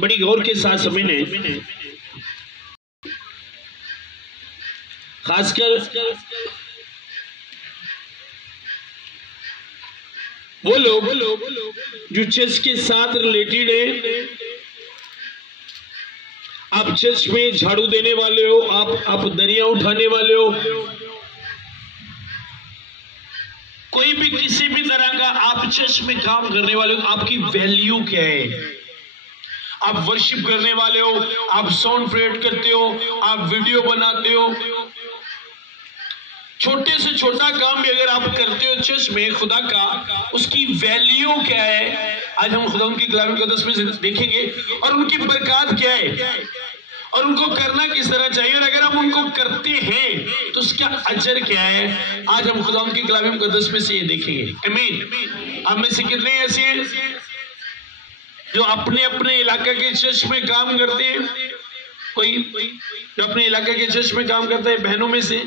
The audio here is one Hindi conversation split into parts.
बड़ी गौर के साथ समझने, खासकर वो लोग जो चर्च के साथ रिलेटेड है। आप चर्च में झाड़ू देने वाले हो, आप दरिया उठाने वाले हो, कोई भी किसी भी तरह का आप चर्च में काम करने वाले हो, आपकी वैल्यू क्या है? आप वर्शिप करने वाले हो, आप साउंड क्रिएट करते हो, आप वीडियो बनाते हो, छोटे से छोटा काम भी अगर आप करते हो चर्च में खुदा का, उसकी वैल्यू क्या है? आज हम खुदा उनकी कलाम मुक़द्दस में से देखेंगे और उनकी बरकत क्या है और उनको करना किस तरह चाहिए, और अगर हम उनको करते हैं तो उसका अजर क्या है। आज हम खुदा उनकी कलाम मुक़द्दस में से ये देखेंगे। आमीन। आप में से कितने ऐसे हैं जो अपने अपने इलाके के चर्च में काम करते हैं? कोई जो अपने इलाके के चर्च में काम करता है बहनों में से,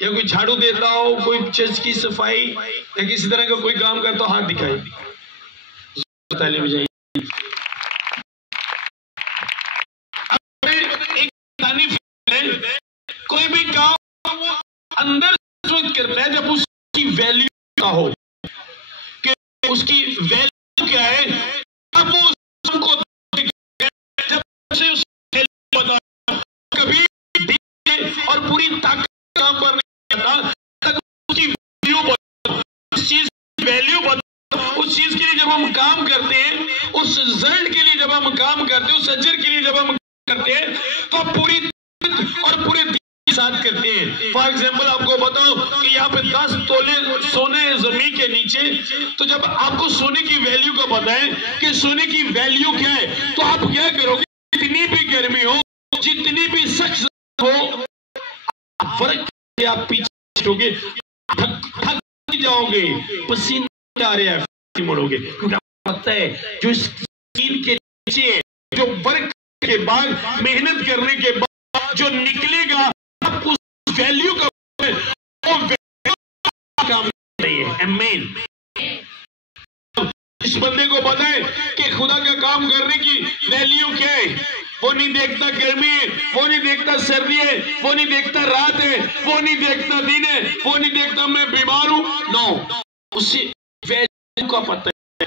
या कोई झाड़ू देता हो, कोई चर्च की सफाई या किसी तरह का कोई काम करता हो, हाथ दिखाए। कोई भी काम अंदर करता है जब उसकी वैल्यू का हो, कि उसकी वैल्यू क्या है, अब वो उसको जब से उसकी वैल्यू कभी और पूरी ताकत काम पर नहीं आता, उसकी वैल्यू उस चीज के लिए जब हम काम करते हैं, उस रिजल्ट के लिए जब हम काम करते हैं, उस अजर के लिए जब हम करते हैं, तो पूरी और पूरे साथ करते हैं। फॉर एग्जाम्पल आपको बताओ कि यहाँ पे 10 तोले सोने जमीन के नीचे, तो जब आपको सोने की वैल्यू का पता है कि सोने की वैल्यू क्या है, तो आप क्या करोगे? जितनी भी गर्मी हो, जितनी भी सख्त हो, फर्क आप पीछे हटोगे, थक जाओगे, पसीने आ रहे हैं, मुड़ोगे, क्योंकि आपको पता है जो स्किन के नीचे, जो वर्क के बाद, मेहनत करने के बाद जो निकलेगा, उस वैल्यू का वो वैल्यू काम नहीं है। आमीन। इस बंदे को पता है कि खुदा का काम करने की वैल्यू क्या है। वो नहीं देखता गर्मी है, वो नहीं देखता सर्दी है, वो नहीं देखता रात है, वो नहीं देखता दिन है, वो नहीं देखता मैं बीमार हूं। नो, उसे वैल्यू का पता है।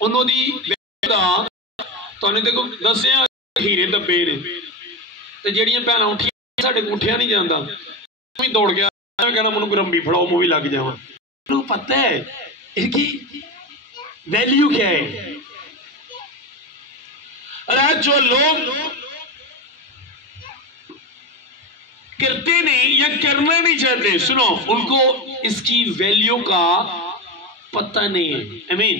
उन्होंने तो देखो दसिया हीरे दबे ने, तो जड़ियां भैन उठिया साडे को उठिया नहीं जाता, भी दौड़ गया कहना मैं गरम्बी फड़ाओ, मूवी लग जावा। पता है इसकी वैल्यू क्या है। अरे जो लोग करते नहीं या करना नहीं चाहते, सुनो, उनको इसकी वैल्यू का पता नहीं है। आमीन।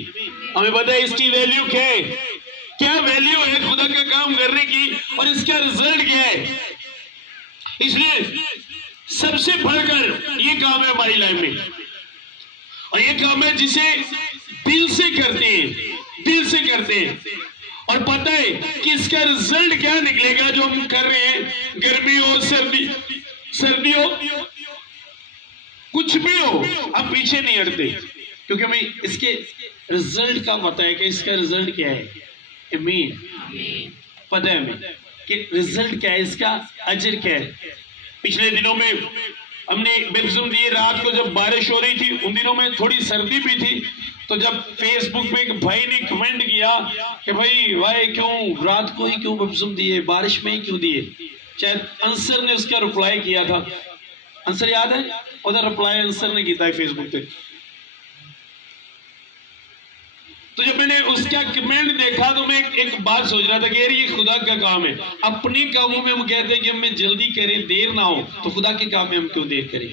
हमें पता है इसकी वैल्यू क्या है, क्या वैल्यू है खुदा का काम करने की, और इसका रिजल्ट क्या है। इसलिए सबसे बढ़कर ये काम है हमारी लाइफ में, और ये काम है जिसे दिल से करते हैं, दिल से करते हैं, और पता है कि इसका रिजल्ट क्या निकलेगा जो हम कर रहे हैं। गर्मी हो, सर्दी हो, कुछ भी हो, हम पीछे नहीं हटते, क्योंकि हमें इसके रिजल्ट का पता है कि इसका रिजल्ट क्या है। आमीन। पता है हमें कि रिजल्ट क्या है, इसका अजर क्या है। पिछले दिनों में हमने बपतिस्मा दिए, रात को जब बारिश हो रही थी, उन दिनों में थोड़ी सर्दी भी थी, तो जब फेसबुक पे एक भाई ने कमेंट किया कि भाई क्यों रात को ही क्यों बपतिस्मा दिए, बारिश में ही क्यों दिए, शायद अंसर ने उसका रिप्लाई किया था। अंसर याद है? उधर रिप्लाई अंसर ने किया है फेसबुक पे। तो जब मैंने उसका कमेंट देखा तो मैं एक बात सोच रहा था कि यार ये खुदा का काम है। अपने कामों में हम कहते हैं कि हमें जल्दी करें, देर ना हो, तो खुदा के काम में हम क्यों देर करें।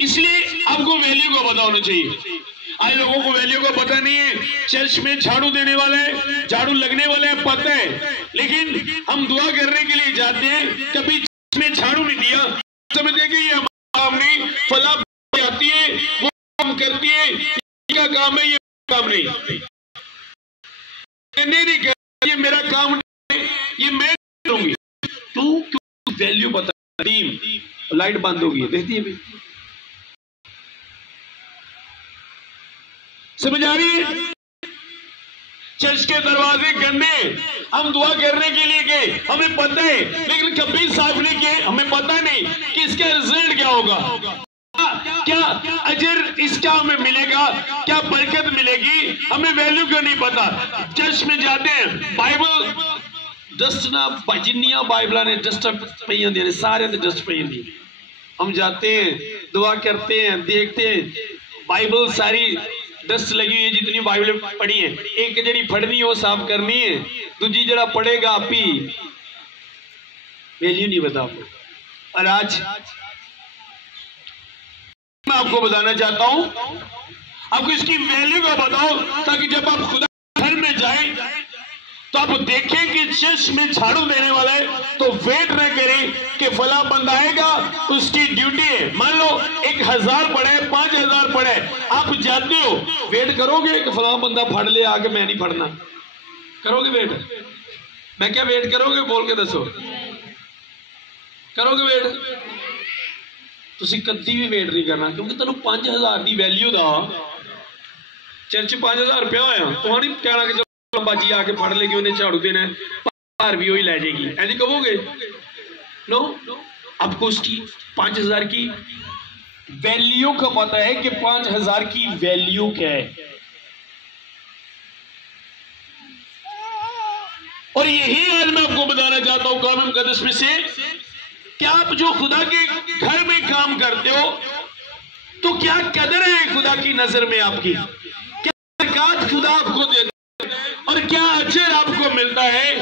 इसलिए आपको वैल्यू को पता होना चाहिए। आज लोगों को वैल्यू को पता नहीं है। चर्च में झाड़ू देने वाले हैं, झाड़ू लगने वाले हैं, पता है, लेकिन हम दुआ करने के लिए जाते हैं, कभी चर्च में झाड़ू नहीं दिया, समझते कि ये हमारा काम नहीं, फला आती है वो काम करती है, ये काम है, ये काम नहीं, नहीं कर, ये मेरा काम नहीं, ये मैं करूंगी। तू क्यों वैल्यू बता। टीम लाइट बंद होगी, देखती है, समझ आ रही है? चर्च के दरवाजे गंदे, हम दुआ करने के लिए गए, हमें पता है, लेकिन कभी साफ नहीं किए, हमें पता नहीं कि इसका रिजल्ट क्या होगा, क्या अजर इसका हमें मिलेगा, क्या बरकत मिलेगी, हमें वैल्यू का नहीं पता। चर्च में जाते हैं, बाइबल डस्ट ना जिन्निया बाइबल ने डस्ट पई होंदी ने सारे ते डस्ट पई होंदी, हम जाते हैं, दुआ करते हैं, देखते हैं, बाइबल सारी डस्ट लगी हुई है, जितनी बाइबल पढ़ी है, एक जड़ी पढ़नी है वो साफ करनी है, दूजी जड़ा पढ़ेगा आप ही वैल्यू नहीं बता। और आज मैं आपको बताना चाहता हूं, आपको इसकी वैल्यू का बताओ, ताकि जब आप खुदा घर में जाएं तो आप देखें कि चर्च में झाड़ू देने वाला है, तो वेट न करें कि फला बंदा आएगा, उसकी ड्यूटी है, मान लो 1000 पड़े 5000 पड़े, आप जाते हो, वेट करोगे कि फला बंदा फड़ ले आके, मैं नहीं फड़ना, करोगे वेट? मैं क्या वेट करोगे, बोल के दसो, करोगे वेट? तुसी कदी भी वेट नहीं करना, क्योंकि तेन 5000 की वैल्यू का चर्च 5000 रुपया होया, तो नहीं कहना कि बाजी आके फड़ लेगी, उन्हें झाड़ू देना है, भार भी वही ले जाएगी, ऐसे कहोगे? नो, आपको उसकी 5000 की वैल्यू का पता है कि 5000 की वैल्यू क्या है। और यही आज मैं आपको बताना चाहता हूं कौम मुकद्दस में से, कि आप जो खुदा के घर में काम करते हो, तो क्या कदर है खुदा की नजर में आपकी, क्या बरकत खुदा आपको देता है, और क्या अजर आपको मिलता है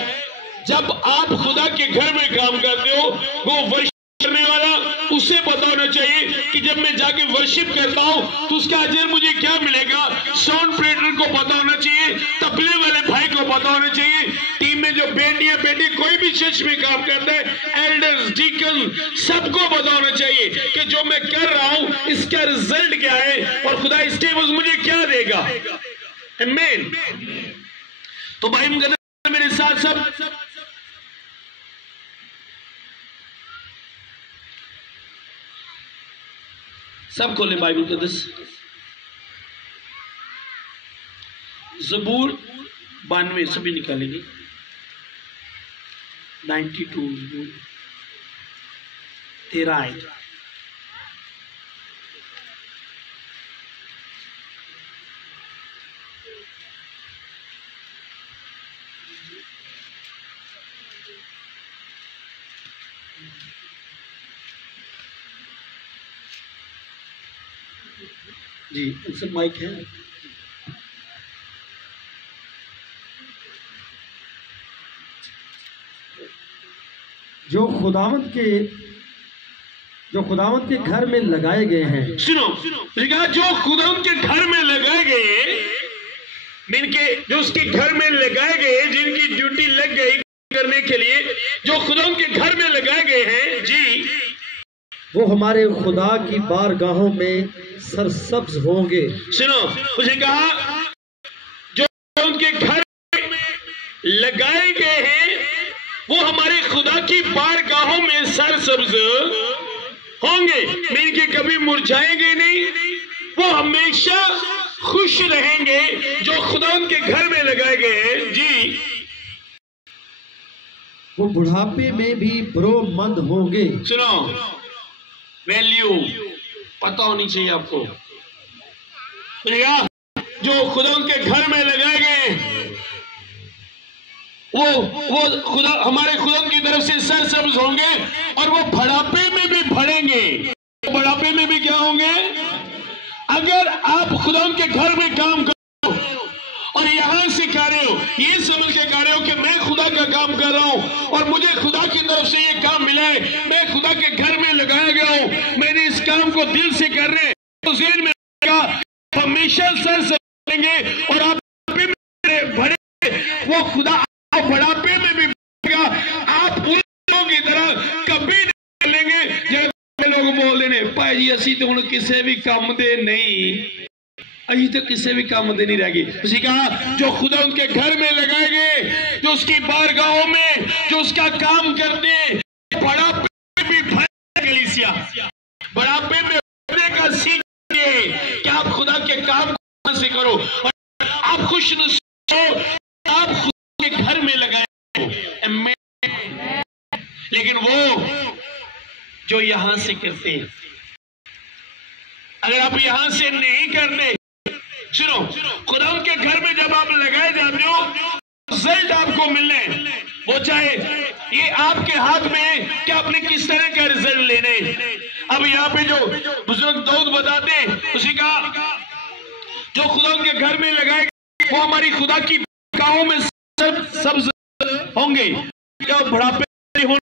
जब आप खुदा के घर में काम करते हो। वो वर्शिप करने वाला, उसे पता होना चाहिए कि जब मैं जाके वर्शिप करता हूं तो उसका अजर मुझे क्या मिलेगा। साउंड ऑपरेटर को पता होना चाहिए, तबले वाले भाई को पता होना चाहिए, टीम में जो बेटियां बेटे कोई भी चर्च में काम करता है, एल्डर्स डीकन, सबको पता होना चाहिए कि जो मैं कर रहा हूं इसका रिजल्ट क्या है और खुदा इसके एवज मुझे क्या देगा। आमीन। तो भाई मेरे साथ सब खोले बाइबल के 10 ज़बूर 92 सभी निकालेंगे, 92 ज़बूर 13 आयत। जी सब माइक है। जो खुदावंत के घर में लगाए गए हैं, सुनो, जो खुदावंत के घर में लगाए गए, जिनके जो उसके घर में लगाए गए, जिनकी ड्यूटी लग गई करने के लिए, जो खुदावंत के घर में लगाए गए हैं जी, वो हमारे खुदा की बारगाहों में सरसब्ज होंगे। सुनो, उसे कहा जो उनके घर में लगाए गए हैं वो हमारे खुदा की बारगाहों में सरसब्ज होंगे, इनके कभी मुरझाएंगे नहीं, वो हमेशा खुश रहेंगे जो खुदा उनके घर में लगाए गए हैं जी। वो बुढ़ापे में भी बरोमंद होंगे। सुनो, वैल्यू पता होनी चाहिए आपको। जो खुदा उनके घर में लगाए गए वो खुदा हमारे खुदा की तरफ से सरसब्ज होंगे और वो बुढ़ापे में भी बढ़ेंगे। बुढ़ापे में भी क्या होंगे? अगर आप खुदा के घर में काम करो और यहां से कर रहे हो, ये समझ के कर रहे हो कि मैं खुदा का काम कर रहा हूं और मुझे खुदा की तरफ से ये काम मिला है, मैं खुदा के घर में लगाया गया हूं, मैंने इस काम को दिल से कर रहे हैं, तो ज़हन में हमेशा सरसब्ज और आप बढ़े, वो खुदा बुढ़ापे में भी बढ़ेगा। आप उन लोगों की तरह कभी नहीं लेंगे जब लोग बोल देने भाई जी असी तो हुण किसी भी काम दे नहीं, अभी तो किसी भी काम दे नहीं रहेगी। उसी कहा जो खुदा उनके घर में लगाए गए, जो उसकी बारगाहों में जो उसका काम करते, बुढ़ापे में भी बढ़ेगा। बुढ़ापे में बढ़ने का सीखिए कि आप खुदा के काम से करो और आप खुश जो यहां से करते हैं। अगर आप यहां से नहीं करते, सुनो, खुदा के घर में जब आप लगाए जाते हो, रिजल्ट आपको मिलने, वो चाहे ये आपके हाथ में है कि आपने किस तरह का रिजल्ट लेने। अब यहाँ पे जो बुजुर्ग दाऊद बताते हैं, उसी का जो खुदा के घर में लगाए वो हमारी खुदा की गाहों में सब्ज होंगे, क्या बुढ़ापे होंगे,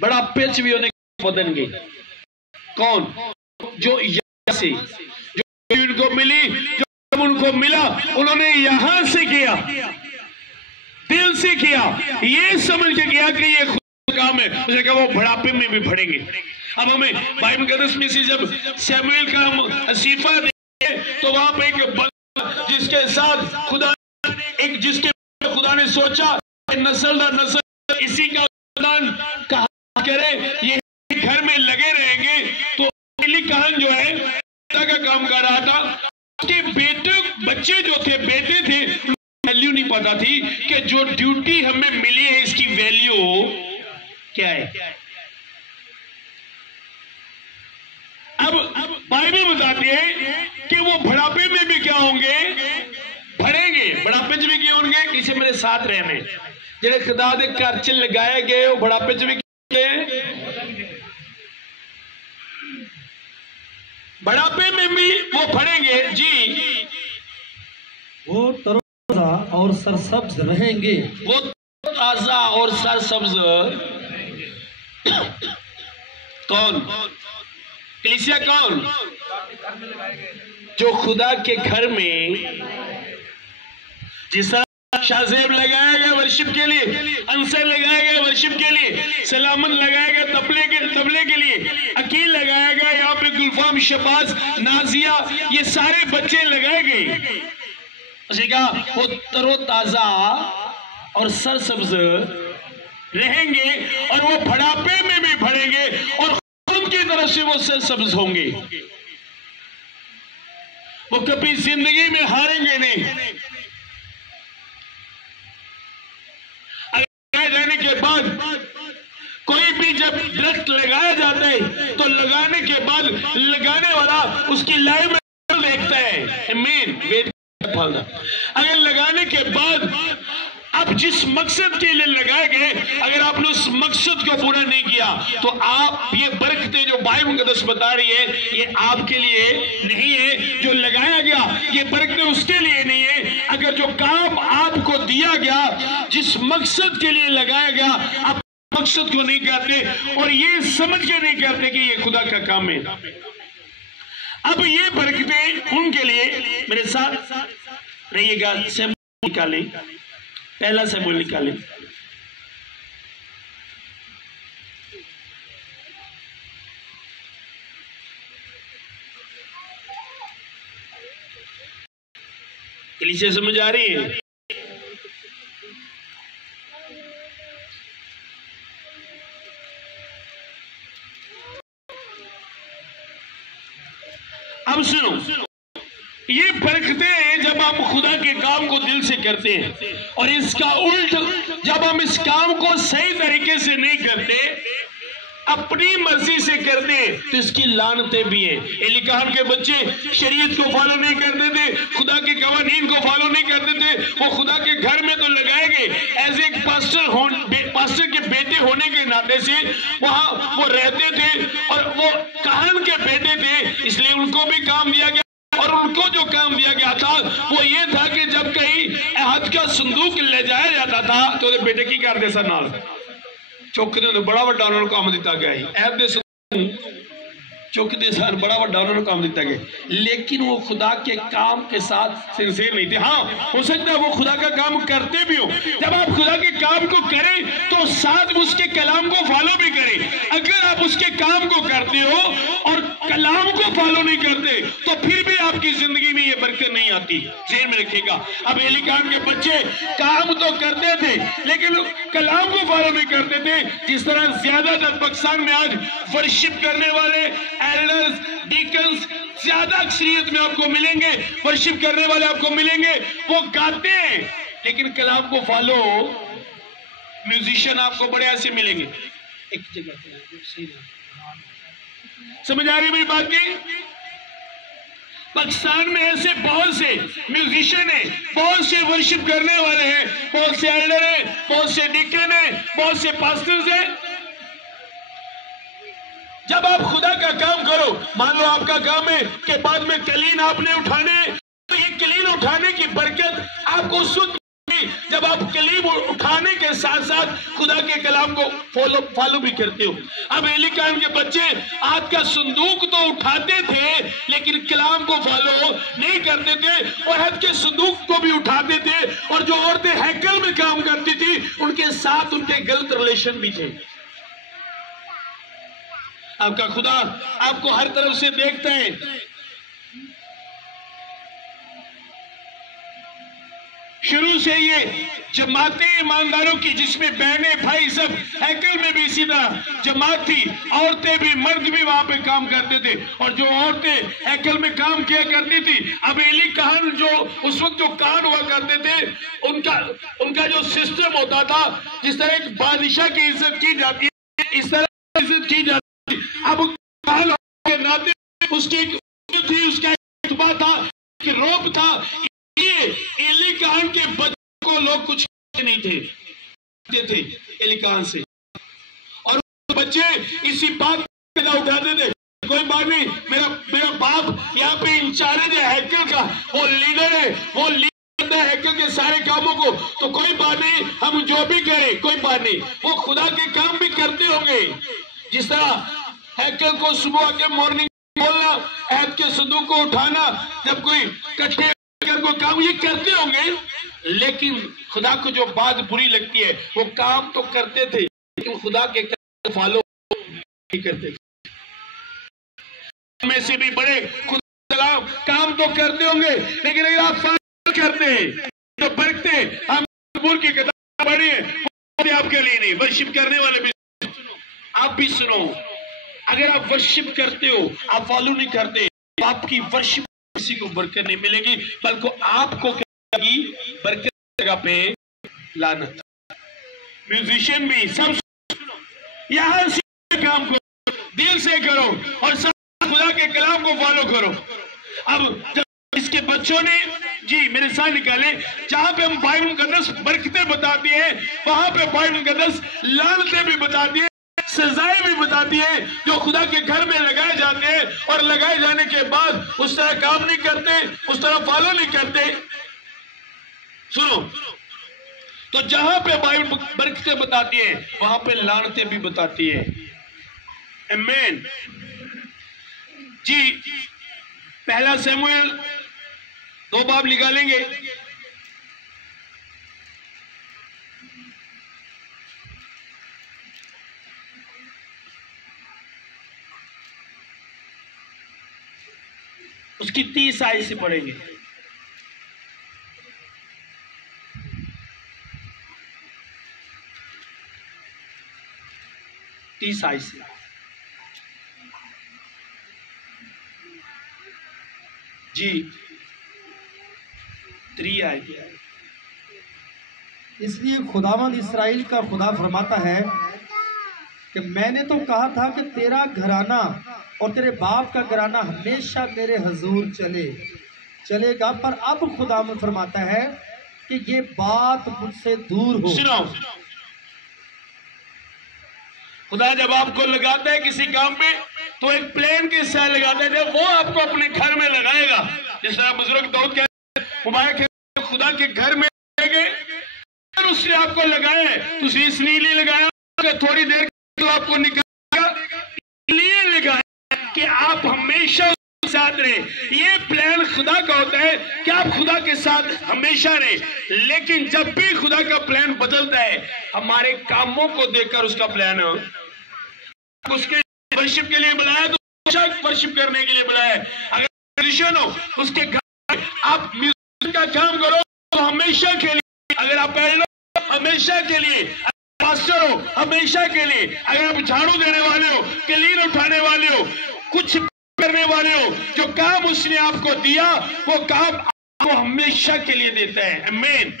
बुढ़ापे भी होने बदलेंगे। कौन? जो यहाँ से जो उनको मिली, जो उनको मिला, उन्होंने यहां से किया, दिल से किया, ये समझ के किया कि ये खुदा काम है, उसे कहा वो बुढ़ापे में भी बढ़ेंगे। अब हमें बाइबल मुकद्दस में से जब शमूएल का हम असीफा देखें तो वहां पे एक बंदा जिसके साथ खुदा एक जिसके खुदा ने सोचा नस्ल दर नस्ल इसी का दान कहा करे, ये घर में लगे रहेंगे। तो एली कहन जो है खुदा का काम कर रहा था, उसके बेटे बच्चे जो थे, बेटे थे, वैल्यू नहीं पता थी कि जो ड्यूटी हमें मिली है इसकी वैल्यू क्या है। अब बाइबल बताती है कि वो बुढ़ापे में भी क्या होंगे, बढ़ेंगे। बुढ़ापे में भी क्या होंगे, किसी मेरे साथ रहने जेडे खुदा दे घर च लगाए गए वो बुढ़ापे में बुढ़ापे में भी वो बढ़ेंगे जी। वो तरोताजा और सरसब्ज रहेंगे। वो ताजा और सरसब्ज कौन? कलीसिया कौन? जो खुदा के घर में जिस तरह शाज़ेब लगाया गया वर्शिप के लिए, अंसर लगाया गया वर्शिप के लिए, सलामत लगाया गया तबले के लिए, अकील लगाया गया, यहाँ पे गुलफाम, शबाज, नाजिया, ये सारे बच्चे लगाए गए। उसी का वो तरोताजा और सरसब्ज रहेंगे और वो बुढ़ापे में भी बढ़ेंगे और उनकी तरफ से वो सरसब्ज होंगे। वो कभी जिंदगी में हारेंगे नहीं। जाने के बाद कोई भी जब दरख्त लगाया जाता है तो लगाने के बाद लगाने वाला उसकी लाइफ में देखता है मेन वेट फल। अगर लगाने के बाद आप जिस मकसद के लिए लगाए गए, अगर आपने उस मकसद को पूरा नहीं किया तो आप ये बरकतें जो बाइबल मुकद्दस बता रही है ये आपके लिए नहीं है। जो लगाया गया ये बरकतें उसके लिए नहीं है। अगर जो काम आपको दिया गया, जिस मकसद के लिए लगाया गया, आप मकसद को नहीं करते और ये समझ के नहीं करते कि ये खुदा का काम है। अब ये बरकतें उनके लिए, मेरे साथ रहिएगा, शमूएल निकालें, पहला शमूएल निकालें। कलीसिया समझ आ रही है? अब सुनो, ये बरकतें जब आप खुदा के काम को दिल से करते हैं और इसका उल्ट जब हम इस काम को सही तरीके से नहीं करते, अपनी मर्जी से करते हैं, तो इसकी लानतें भी हैं। एली कहन के बच्चे शरीयत को फॉलो नहीं करते थे, खुदा के कवानीन को फॉलो नहीं करते थे। वो खुदा के घर में तो लगाए गए, एज एक पास्टर के बेटे होने के नाते से वहां वो रहते थे और वो कहन के बेटे थे, इसलिए उनको भी काम दिया गया। और उनको जो काम दिया गया था वो ये था कि जब कहीं अहद का संदूक ले जाया जाता था तो उन्हें बेटे की करते सन नाल चौकते बड़ा वड्डा उन्होंने काम दिता गया है। अहद दे चौकते सन, बड़ा वड्डा उन्होंने काम दिता गया, लेकिन वो खुदा के काम के साथ सिंसियर नहीं थे। हाँ, हो सकता है वो खुदा का काम करते भी हो। जब आप खुदा के काम को करें तो साथ उसके कलाम को फॉलो भी करें। अगर आप उसके काम को करते हो और कलाम को फॉलो नहीं करते तो फिर भी आपकी जिंदगी में ये बरकत नहीं आती। जेल में रखिएगा। अब एली कहन के बच्चे काम तो करते थे लेकिन कलाम को फॉलो नहीं करते थे। जिस तरह ज्यादातर पाकिस्तान में आज वर्शिप करने वाले एल्डर्स, डीकन्स ज्यादा अक्सरियत में आपको मिलेंगे, वर्शिप करने वाले आपको मिलेंगे, वो गाते हैं लेकिन कलाम को फॉलो, म्यूजिशियन आपको बड़े ऐसे मिलेंगे। एक जगह पे सही समझ आ रही मेरी बात की? पाकिस्तान में ऐसे बहुत से म्यूजिशियन हैं, बहुत से वर्शिप करने वाले हैं, बहुत से एल्डर हैं, बहुत से डिकन हैं, बहुत से पास्टर्स हैं। जब आप खुदा का काम करो, मान लो आपका काम है कि बाद में कलीन आपने उठाने, तो ये कलीन उठाने की बरकत आपको सुध जब आप कलीम उठाने के साथ साथ खुदा के कलाम को फॉलो भी करते हो। अब एली कान के बच्चे आज का संदूक तो उठाते थे लेकिन कलाम को फॉलो नहीं करते थे, और हद के संदूक को भी उठाते थे, और जो औरतें हैकल में काम करती थी उनके साथ उनके गलत रिलेशन भी थे। आपका खुदा आपको हर तरफ से देखता है। शुरू से ये जमातें ईमानदारों की, जिसमें बहनें भाई सब, हैकल में भी इसी तरह जमात थी, औरतें भी मर्द भी वहां पे काम करते थे, और जो औरतें हैकल में काम किया करती थी, अब एली कहन जो उस वक्त जो कान हुआ करते थे, उनका जो सिस्टम होता था, जिस तरह एक बादशाह की इज्जत की जाती है इस तरह इज्जत की जाती। अब कान के नाते उसकी थी, उसका इतबा था कि रोब था। ये एली कान के बच्चों को लोग कुछ नहीं थे एली कान से, और बच्चे इसी बात का उठाते थे, कोई बात नहीं, मेरा बाप यहाँ पे इंचार्ज है हैकल का, वो लीडर है, वो लीड है हैकल के सारे कामों को, तो कोई बात नहीं, हम जो भी करें कोई बात नहीं। वो खुदा के काम भी करते होंगे, जिस तरह हैकल को सुबह के मॉर्निंग बोलना, ऐद के संदूक को उठाना, जब कोई इकट्ठे को काम ये करते होंगे, लेकिन खुदा को जो बात बुरी लगती है, वो काम तो करते थे लेकिन खुदा के फॉलो नहीं करते थे। में से भी बड़े खुदा काम तो करते होंगे, लेकिन अगर आप फॉलो करते हैं तो बरकते। हम की किताब पढ़ी है, आपके लिए नहीं, वर्शिप करने वाले भी आप भी सुनो। अगर आप वर्शिप करते हो, आप फॉलो नहीं करते, आपकी वर्शिप किसी को बरकत नहीं मिलेगी, बल्कि आपको बरकत जगह पे लानत। म्यूजिशियन भी सब यहां से काम करो, दिल से करो, और सब खुदा के कलाम को फॉलो करो। अब जब इसके बच्चों ने जी मेरे साथ निकाले, जहां पे हम बाइबल मुकद्दस बरकतें बताती हैं, वहां पे बाइबल मुकद्दस लानतें भी बताती है, सजाएं भी बताती है, जो खुदा के घर में लगाए जाते हैं, और लगाए जाने के बाद उस तरह काम नहीं करते, उस तरह फॉलो नहीं करते। सुनो, तो जहां पे बाइबल बरकतें बताती है वहां पे लानतें भी बताती है। आमीन जी। पहला शमूएल 2 बाब निकालेंगे, उसकी 30 आयत से पढ़ेंगे। जी 3 आयत। इसलिए खुदावंद इस्राएल का खुदा फरमाता है कि मैंने तो कहा था कि तेरा घराना और तेरे बाप का घराना हमेशा मेरे हजूर चलेगा, पर अब खुदावंद फरमाता है कि ये बात मुझसे दूर हो। सुनो, खुदा जब आपको लगाता है किसी काम पे, तो एक प्लान के साथ लगाता है, जब वो आपको अपने घर में लगाएगा, जिस तरह बुजुर्ग दाऊद के खुदा के घर में गए, उसने आपको लगाया है, तो इसलिए लगाया थोड़ी देर तो आपको निकालेगा, इसलिए लगाया कि आप हमेशा साथ रहे। ये प्लान खुदा का होता है कि आप खुदा के साथ हमेशा रहे, लेकिन जब भी खुदा का प्लान बदलता है, हमारे कामों को देखकर उसका प्लान है। उसके वर्शिप के लिए बुलाया तो वर्शिप करने के लिए बुलाया। अगर क्रिश्चियन हो, उसके घर आप म्यूजिक का काम करो तो हमेशा के लिए, अगर आप हमेशा के लिए, पास्टर हो हमेशा के लिए, अगर आप झाड़ू देने वाले हो, क्लीन उठाने वाले हो, कुछ करने वाले हो, जो काम उसने आपको दिया वो काम आपको हमेशा के लिए देता है। आमीन।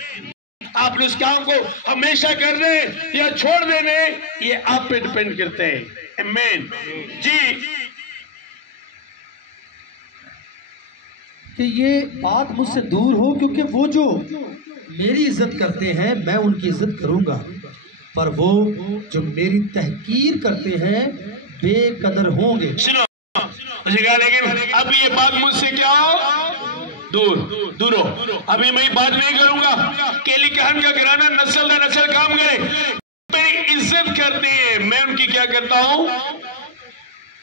आपने उस काम को हमेशा करने या छोड़ देने, ये आप पे डिपेंड करते हैं। आमीन जी। कि ये बात मुझसे दूर हो, क्योंकि वो जो मेरी इज्जत करते हैं मैं उनकी इज्जत करूंगा, पर वो जो मेरी तहकीर करते हैं बेकदर होंगे। सुनो, लेकिन अब ये बात मुझसे क्या हो, दूर हो। अभी मैं बात नहीं करूंगा कि अली कहन का घराना नस्ल दर नस्ल काम करे। मेरी इज्जत करते हैं, मैं उनकी क्या करता हूं,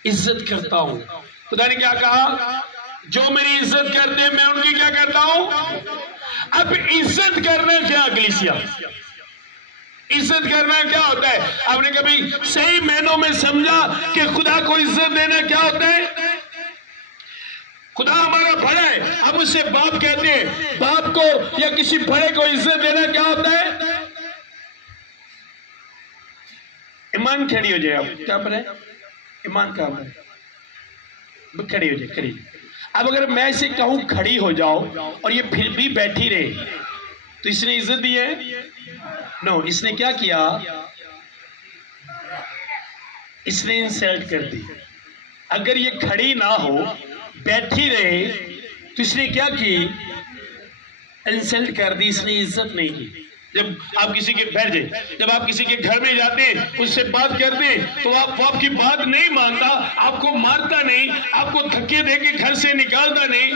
इज्जत करता हूं। खुदा ने क्या कहा, जो मेरी इज्जत करते हैं मैं उनकी क्या करता हूं। अब इज्जत करना क्या कलीसिया, इज्जत करना क्या होता है? आपने कभी सही मायनों में समझा कि खुदा को इज्जत देना क्या होता है? खुदा हमारा बड़ा है, अब उससे बाप कहते हैं, बाप को या किसी बड़े को इज्जत देना क्या होता है? ईमान खड़ी हो जाए। आप क्या पढ़े, ईमान कहां पर, खड़ी हो जाए, खड़ी। अब अगर मैं इसे कहूं खड़ी हो जाओ और ये फिर भी बैठी रहे, तो इसने इज्जत दी है? नो, इसने क्या किया, इसने इंसल्ट कर दी। अगर ये खड़ी ना हो, बैठी रहे, तो इसने क्या की, इंसल्ट कर दी, इसने इज्जत नहीं की। जब आप किसी के बैठ जाए, जब आप किसी के घर में जाते हैं, उससे बात करते हैं, तो वो आपकी बात नहीं मानता, आपको मारता नहीं, आपको धक्के देके घर से निकालता नहीं,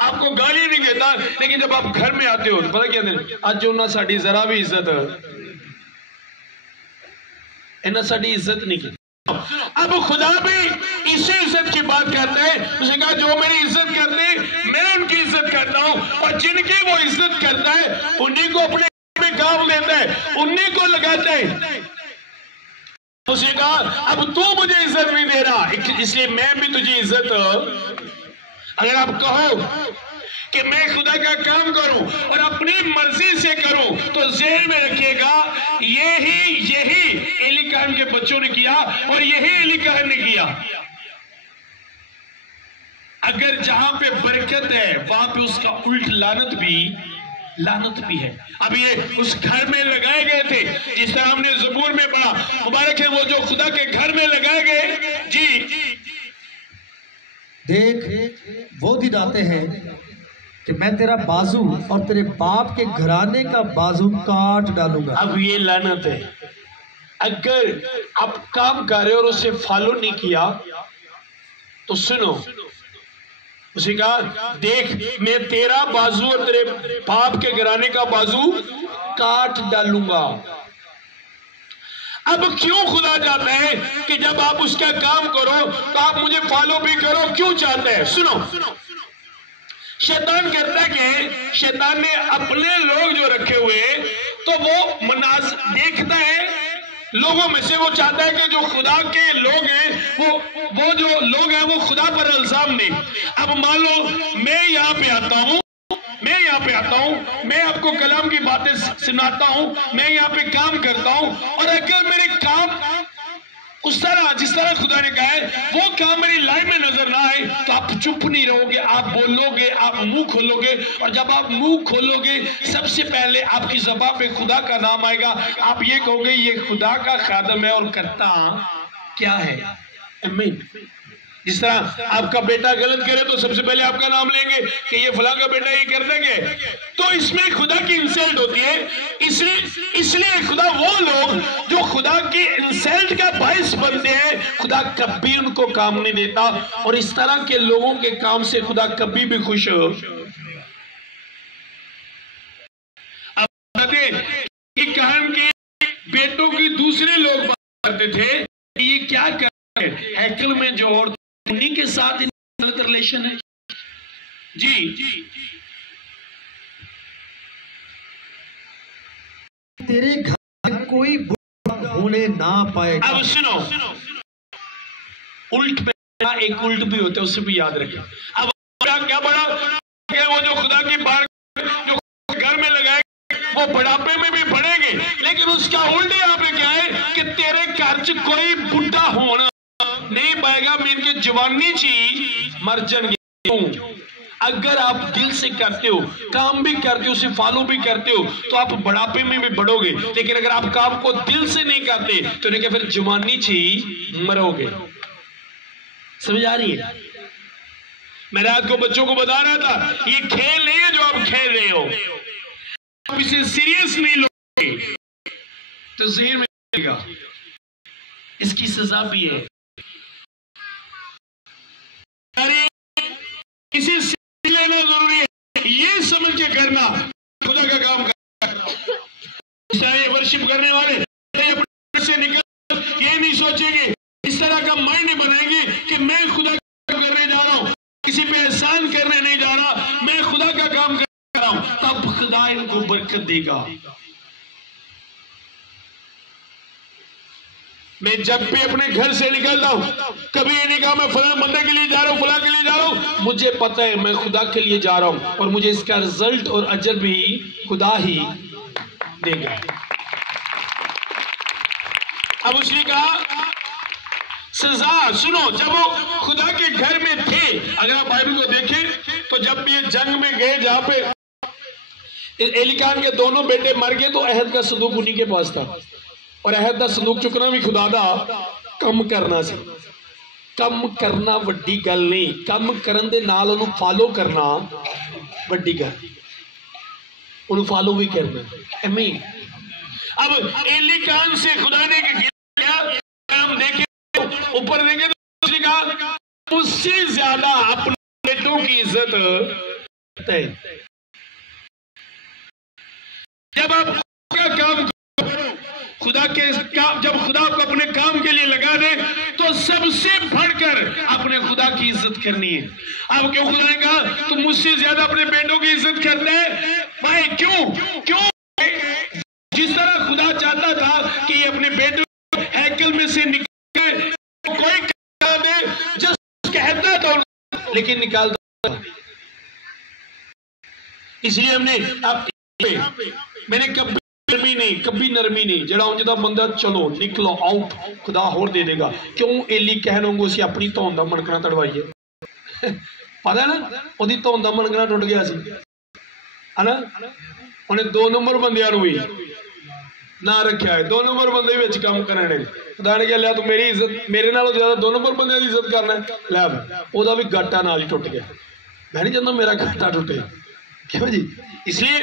आपको गाली नहीं देता, लेकिन जब आप घर में आते हो तो पता क्या है, आज जो ना साड़ी जरा भी इज्जत इन्हें साड़ी इज्जत नहीं की। अब खुदा भी इसी इज्जत की बात करता है। उसने कहा जो मेरी इज्जत करते हैं मैं उनकी इज्जत करता हूं, और जिनकी वो इज्जत करता है उन्हीं को अपने में काम देता है, उन्हीं को लगाता है। उसने कहा अब तू मुझे इज्जत नहीं दे रहा, इसलिए मैं भी तुझे इज्जत। अगर आप कहो कि मैं खुदा का काम करूं और अपनी मर्जी से करूं, तो ज़हन में रखिएगा यही एली कहन के बच्चों ने किया और यही एली कहन ने किया। अगर जहां पे बरकत है वहां पे उसका उल्ट लानत भी है। अब ये उस घर में लगाए गए थे, जिस तरह हमने ज़बूर में पढ़ा, मुबारक है वो जो खुदा के घर में लगाए गए। जी देख, वो दिन आते हैं कि मैं तेरा बाजू और तेरे बाप के घराने का बाजू काट डालूंगा। अब ये लानत है, अगर आप काम कर रहे हो और उसे फॉलो नहीं किया तो सुनो, उसे कहा देख मैं तेरा बाजू और तेरे बाप के घराने का बाजू काट डालूंगा। अब क्यों खुदा चाहता है कि जब आप उसका काम करो तो आप मुझे फॉलो भी करो? क्यों चाहता है? सुनो, शैतान कहता है कि शैतान ने अपने लोग जो रखे हुए, तो वो मनाज देखता है लोगों में से, वो चाहता है कि जो खुदा के लोग हैं वो जो लोग हैं वो खुदा पर इल्जाम दें। अब मान लो मैं यहाँ पे आता हूँ, मैं आपको कलाम की बातें सुनाता हूँ, मैं यहाँ पे काम करता हूँ, और अगर मेरे काम उस तरह जिस तरह खुदा ने कहा है वो काम मेरी लाइफ में नजर ना आए, तो आप चुप नहीं रहोगे, आप बोलोगे, आप मुंह खोलोगे, और जब आप मुंह खोलोगे सबसे पहले आपकी ज़बान पे खुदा का नाम आएगा। आप ये कहोगे ये खुदा का खादम है और करता क्या है। आमीन। जिस तरह आपका बेटा गलत करे तो सबसे पहले आपका नाम लेंगे कि ये फलां का बेटा ये करता है, तो इसमें खुदा की इंसल्ट होती है। इसलिए खुदा वो लोग जो खुदा की इंसल्ट का बाइस बनते हैं, खुदा कभी उनको काम नहीं देता, और इस तरह के लोगों के काम से खुदा कभी भी खुश हो। अब कि कहन के बेटों की दूसरे लोग बात करते थे ये क्या कर रहे हैं, हैकल में जो और उन्हीं के साथ इनका रिलेशन है। जी तेरे घर में कोई बुरा होने ना पाएगा। अब सुनो, उल्ट में एक उल्ट भी होता है, उससे भी याद रखें। अब क्या बड़ा वो जो खुदा की बात जो घर में लगाए वो बुढ़ापे में भी बढ़ेंगे, लेकिन उसका उल्ट यहाँ पे क्या है कि तेरे घर च कोई बुढ़ा होना नहीं पाएगा, मीन के जवानी ची मर जाएंगे। अगर आप दिल से करते हो, काम भी करते हो, उसे फॉलो भी करते हो, तो आप बुढ़ापे में भी बढ़ोगे। लेकिन अगर आप काम को दिल से नहीं करते तो नहीं, फिर जवानी ही मरोगे। समझ आ रही है? मैं रात को बच्चों को बता रहा था, ये खेल नहीं है जो आप खेल रहे हो, आप इसे सीरियस नहीं लोगे तो जहर में लगेगा, इसकी सजा भी है। अरे इसे लेना जरूरी है, ये समझ के करना खुदा का काम करना। चाहे वर्शिप करने वाले अपने से निकल ये नहीं सोचेंगे, इस तरह का माइंड नहीं बनाएंगे कि मैं खुदा का काम करने जा रहा हूं, किसी पे एहसान करने नहीं जा रहा, मैं खुदा का काम कर रहा हूं, तब खुदा इनको बरकत देगा। मैं जब भी अपने घर से निकलता हूं, कभी ये नहीं कहा मैं फलां बंदे के लिए जा रहा हूं, फलां के लिए जा रहा हूं। मुझे पता है मैं खुदा के लिए जा रहा हूं और मुझे इसका रिजल्ट और अजर भी खुदा ही देगा। अब उसने कहा सजा, सुनो, जब वो खुदा के घर में थे, अगर आप बाइबल को देखें तो जब भी जंग में गए जहां पे एलिकान के दोनों बेटे मर गए, तो अहद का संदूक उन्हीं के पास था, और अहद का संदूक चुकना भी खुदा दा कम करना सी। कम करना वड्डी गल नहीं, कम करन दे नाल उन्हें फॉलो करना वड्डी गल, उन्हें फॉलो भी करना। आमीन। अब एलिकान से खुदा ने काम देखे, ऊपर देखे तो उसने कहा उससे ज्यादा अपने बेटों की इज्जत है। जब आप काम खुदा के काम, जब खुदा को अपने काम के लिए लगा दे तो सबसे बढ़कर अपने खुदा की इज्जत करनी है। अब क्यों खुदा ने कहा तुम मुझसे ज्यादा अपने बेटों की इज्जत करते हैं? भाई क्यों? जिस तरह खुदा चाहता था कि अपने बेटों हैकल में से निकल, कोई काम है जस्ट कहता था लेकिन निकालता था। इसलिए हमने मैंने कभी नरमी नहीं जड़ा जिदा बंदा चलो निकलो आउट खुदा होर दे देगा। क्यों एली कहनोगे उसे अपनी धौन का मनकना तड़वाइए? पता ना ओदी धौन का मनकना टुट गया सी, है ना? उन्हें 2 नंबर बंदियां भी ना रखा है, 2 नंबर बंदे विच काम करने। खुदा ने कहा लिया तू मेरी इज्जत मेरे नालों ज्यादा 2 नंबर बंदे की इज्जत करना है, लिया ओदा भी गाटा नाल ही टुट गया। मैं नहीं चाहता मेरा गाटा टुटे, क्यों जी? इसलिए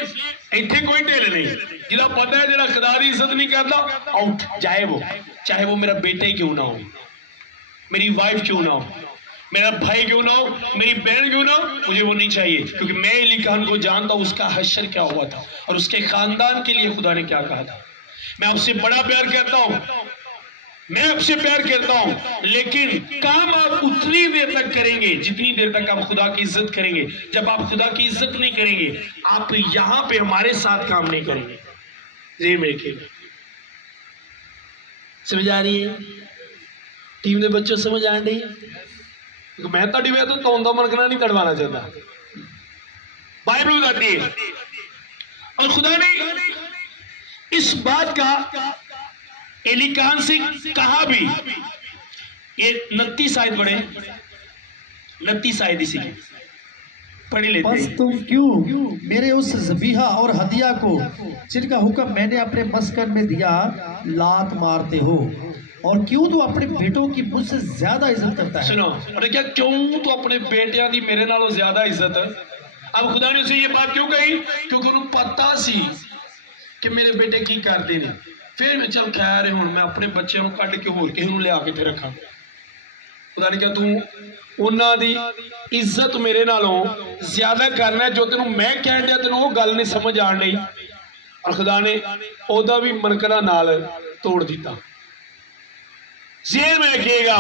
इतने कोई ढिल नहीं, जिदा पता है जो खुदा की इज्जत नहीं करता आउट, चाहे वो मेरा बेटा ही क्यों ना हो, मेरी वाइफ क्यों ना हो, मेरा भाई क्यों ना हो, मेरी बहन क्यों ना हो, मुझे वो नहीं चाहिए। क्योंकि मैं एलिकान को जानता हूं उसका हश्र क्या हुआ था और उसके खानदान के लिए खुदा ने क्या कहा था। मैं आपसे बड़ा प्यार करता हूं, मैं आपसे प्यार करता हूं, लेकिन काम आप उतनी देर तक करेंगे जितनी देर तक आप खुदा की इज्जत करेंगे। जब आप खुदा की इज्जत नहीं करेंगे, आप यहां पे हमारे साथ काम नहीं करेंगे। जी मेरे समझ आ रही है? टीम के बच्चों समझ आ रही है? मैं ताड़ी वे तो तौन का मनकना नहीं तड़वाना चाहता, बाइबल बताती है। और खुदा ने इस बात का एलिकान से कहा भी। ये 29 आयत पढ़े, 29 आयत इसी की पढ़ी लेते हैं। तुम क्यों मेरे उस ज़बीहा और हदिया को जिनका हुक्म मैंने अपने मस्कन में दिया लात मारते हो, और क्यों तू अपने बेटों की मुझसे ज्यादा इज्जत करता है? सुनो, अरे क्या क्यों तू अपने बेटियां की मेरे नालों ज्यादा इज्जत है? अब खुदा ने उसे ये बात क्यों कही? क्योंकि उन्हें पता सी कि मेरे बेटे की करते ने। फिर मैं चल खैर है, मैं अपने बच्चे को कट के होर किसी लिया के रखा। खुदा ने कहा तू उन्होंने दी इज्जत मेरे नालों ज्यादा करना है, जो तेन मैं कह दिया तेन वो गल नहीं समझ आन रही। और खुदा ने ओदा भी मनकरा नाल तोड़ दिता। जेल में रखिएगा।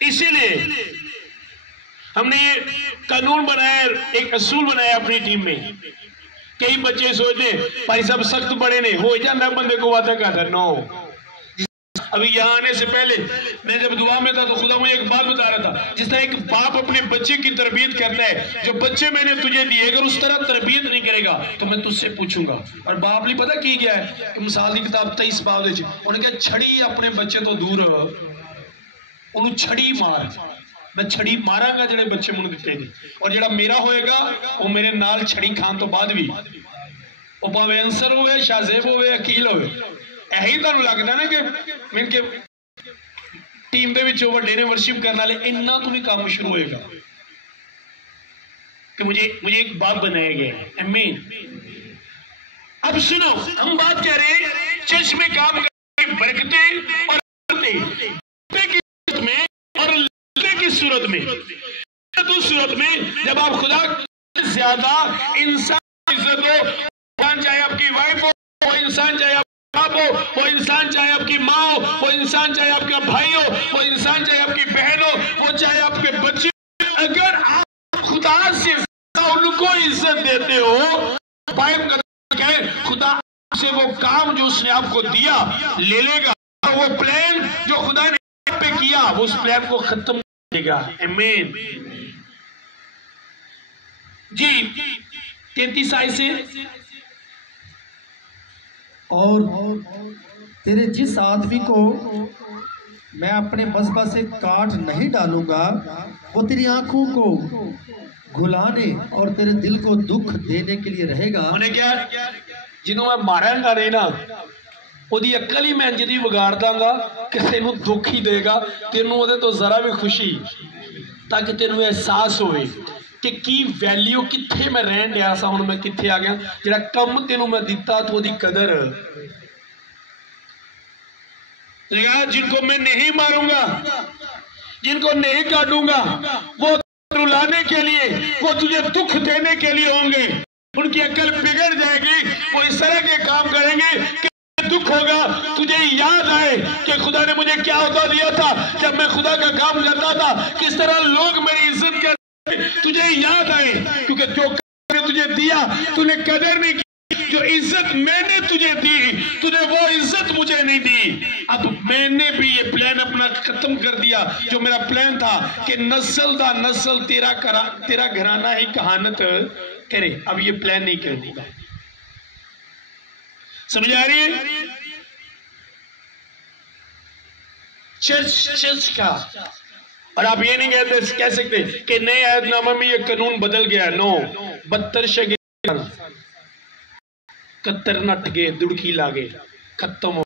इसीलिए हमने ये कानून बनाया, एक असूल बनाया अपनी टीम में। कई बच्चे सोचते भाई साहब सख्त बड़े ने हो जाता बंदे को वादा करता। नो, अभी यहाँ आने से पहले मैं जब दुआ में था तो खुदा मुझे एक बात बता रहा था, जिस तरह एक बाप अपने बच्चे की तरबियत करता है, जो बच्चे मैंने तुझे दिए अगर उस तरह तरबियत नहीं करेगा तो मैं तुझसे पूछूंगा। और बाप ने पता की गया है कि मिसाल की किताब 23 बाब उन्हें क्या छड़ी अपने बच्चे तो दूर उन्होंने छड़ी मार, मैं छड़ी मारांगा जेडे बच्चे मैनूं दिते ने, और जेड़ा मेरा होएगा वो मेरे नाल छड़ी खान तो बाद भी वो भावें अंसर होवे, शाहजेब होवे, अकील होवे, यही तुहानूं लगदा ना कि मैं के टीम दे विच वड्डे ने वर्शिप करने वाले, इन्ना तो भी काम शुरू होएगा कि मुझे एक बाप बनाया गया है। आमीन। अब सुनो, हम बात कर रहे हैं चर्च में काम करने की बरकतें और की सूरत में और की सूरत में। तो सूरत में जब आप खुदा ज्यादा इंसान इज्जत हो, इंसान चाहे आपकी वाइफ हो, वो इंसान चाहे आपका बाप हो, वो इंसान चाहे आपकी माँ हो, वो इंसान चाहे आपका भाई हो, वो इंसान चाहे आपकी बहन हो, वो चाहे आपके बच्चे, अगर आप खुदा से उनको इज्जत देते हो, खुदा से वो काम जो उसने आपको दिया ले लेगा, और वो प्लान जो खुदा ने पे किया वो उस प्लान को खत्म कर देगा। आमीन जी। 33 आयत से, और तेरे जिस आदमी को मैं अपने मज़बा से काट नहीं डालूंगा, वो तेरी आंखों को घुलाने और तेरे दिल को दुख देने के लिए रहेगा। उन्हें क्या, जिन्हों मैं मारांगा नहीं ना, ओदी अकल ही मैं जिदी बिगाड़ दांगा, किसी को दुख ही देगा, तेनों ओदे तो जरा भी खुशी, ताकि तेनों एहसास होवे कि की वैल्यू किथे मैं रहन दिया सा, हुण मैं किथे आ गया, जिहड़ा कम तेनों मैं दिता तो ओदी कदर। जिनको मैं नहीं मारूंगा, जिनको नहीं काटूंगा, वो रुलाने के लिए, वो तुझे दुख देने के लिए होंगे, उनकी अकल बिगड़ जाएगी, वो इस तरह के काम करेंगे कि दुख होगा, तुझे याद आए कि खुदा ने मुझे क्या होता दिया था जब मैं खुदा का काम करता था, किस तरह लोग मेरी इज्जत करते, तुझे याद आए, क्योंकि जो तुझे दिया तूने कदर नहीं की, जो इज्जत मैंने तुझे दी तूने वो इज्जत मुझे नहीं दी। अब मैंने भी ये प्लान अपना खत्म कर दिया, जो मेरा प्लान था कि नस्ल दा नस्ल तेरा घराना ही कहानत करे, अब ये प्लान नहीं करूंगा। समझ आ रही है? चर्च का, और आप ये नहीं कह सकते कि नए अहदनामा में ये कानून बदल गया। नो, 72 शगीर कत्तर नट गए, दुड़की लागे, खत्म हो,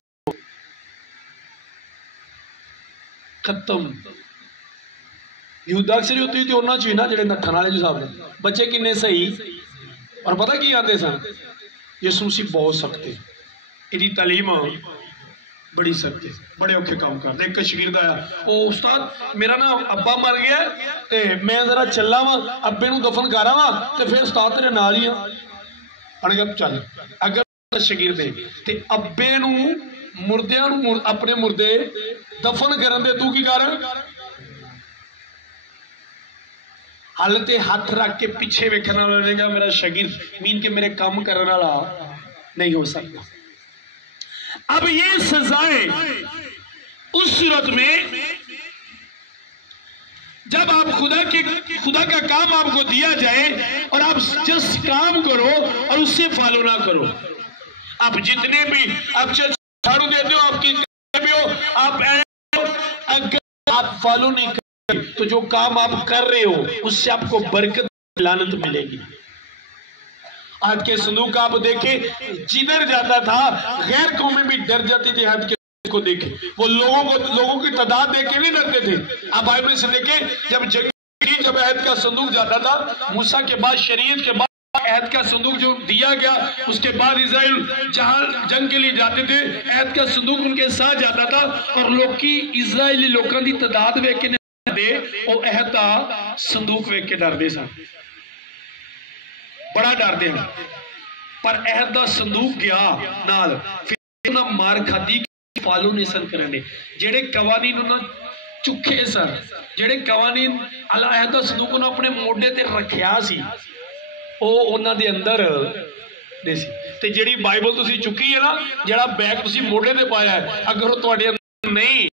खत्म। युद्ध अक्सर होती थी उन्होंने चाहिए ना जेडे नठन वाले जो साहब ने बच्चे किन्ने सही, और पता की आते सन, यसू मसीह बहुत सख्त है, इहदी तालीम बड़ी सख्त है, बड़े औखे काम करते। एक शगीर्द आया, ओ उस्ताद मेरा ना अब्बा मर गया ते मैं जरा चला वा, अब्बे नूं दफन करा वा ते फिर उस्ताद तेरे नाल ही आ। चल, अगर शगीर्द ते अब्बे नूं मुर्दियां नूं अपने मुर्दे दफन करन दे, तू की कर, हल ते हाथ रख के पीछे वेखण वाला रहेगा मेरा शगीर्द, मीन के मेरे काम करने वाला नहीं हो सकता। अब ये सजाएं उस सूरत में जब आप खुदा का काम आपको दिया जाए और आप जस्ट काम करो और उससे फॉलो ना करो। आप जितने भी आप झाड़ू देते हो, आपकी हो, आप अगर आप फॉलो नहीं करते तो जो काम आप कर रहे हो उससे आपको बरकत लानत मिलेगी। आज के संदूक आप देखे, जिधर जाता था गैर कौमें भी डर जाती थी आज के को देखे, वो लोगों की तादाद देख के नहीं डरते थे। आप बाइबल से देखे, जब अहद का संदूक जाता था, मूसा के बाद शरीयत के बाद अहद का संदूक जो दिया गया, उसके बाद इजराइल जहां जंग के लिए जाते थे, अहद का संदूक उनके साथ जाता था, और लोग की इजराइली लोगों की तादाद वेख के वो अहद का संदूक वेख के डरते सन, बड़ा डरते हैं। पर अहद का संदूक गया नाल, फिर उन्हें मार खाधी, फॉलो नहीं सन करने, जेड़े कवानीन उन्हें चुके सन, जेड़े कवानीन अल्लाह अहद दा संदूक उन्हें अपने मोढे ते रखिया सी, ओ उन्हां दे अंदर नहीं सी। ते जेड़ी बाइबल तुसी चुकी है ना, जेड़ा बैग तुसी मोढे ते पाया है, अगर वो तुहाडे अंदर नहीं,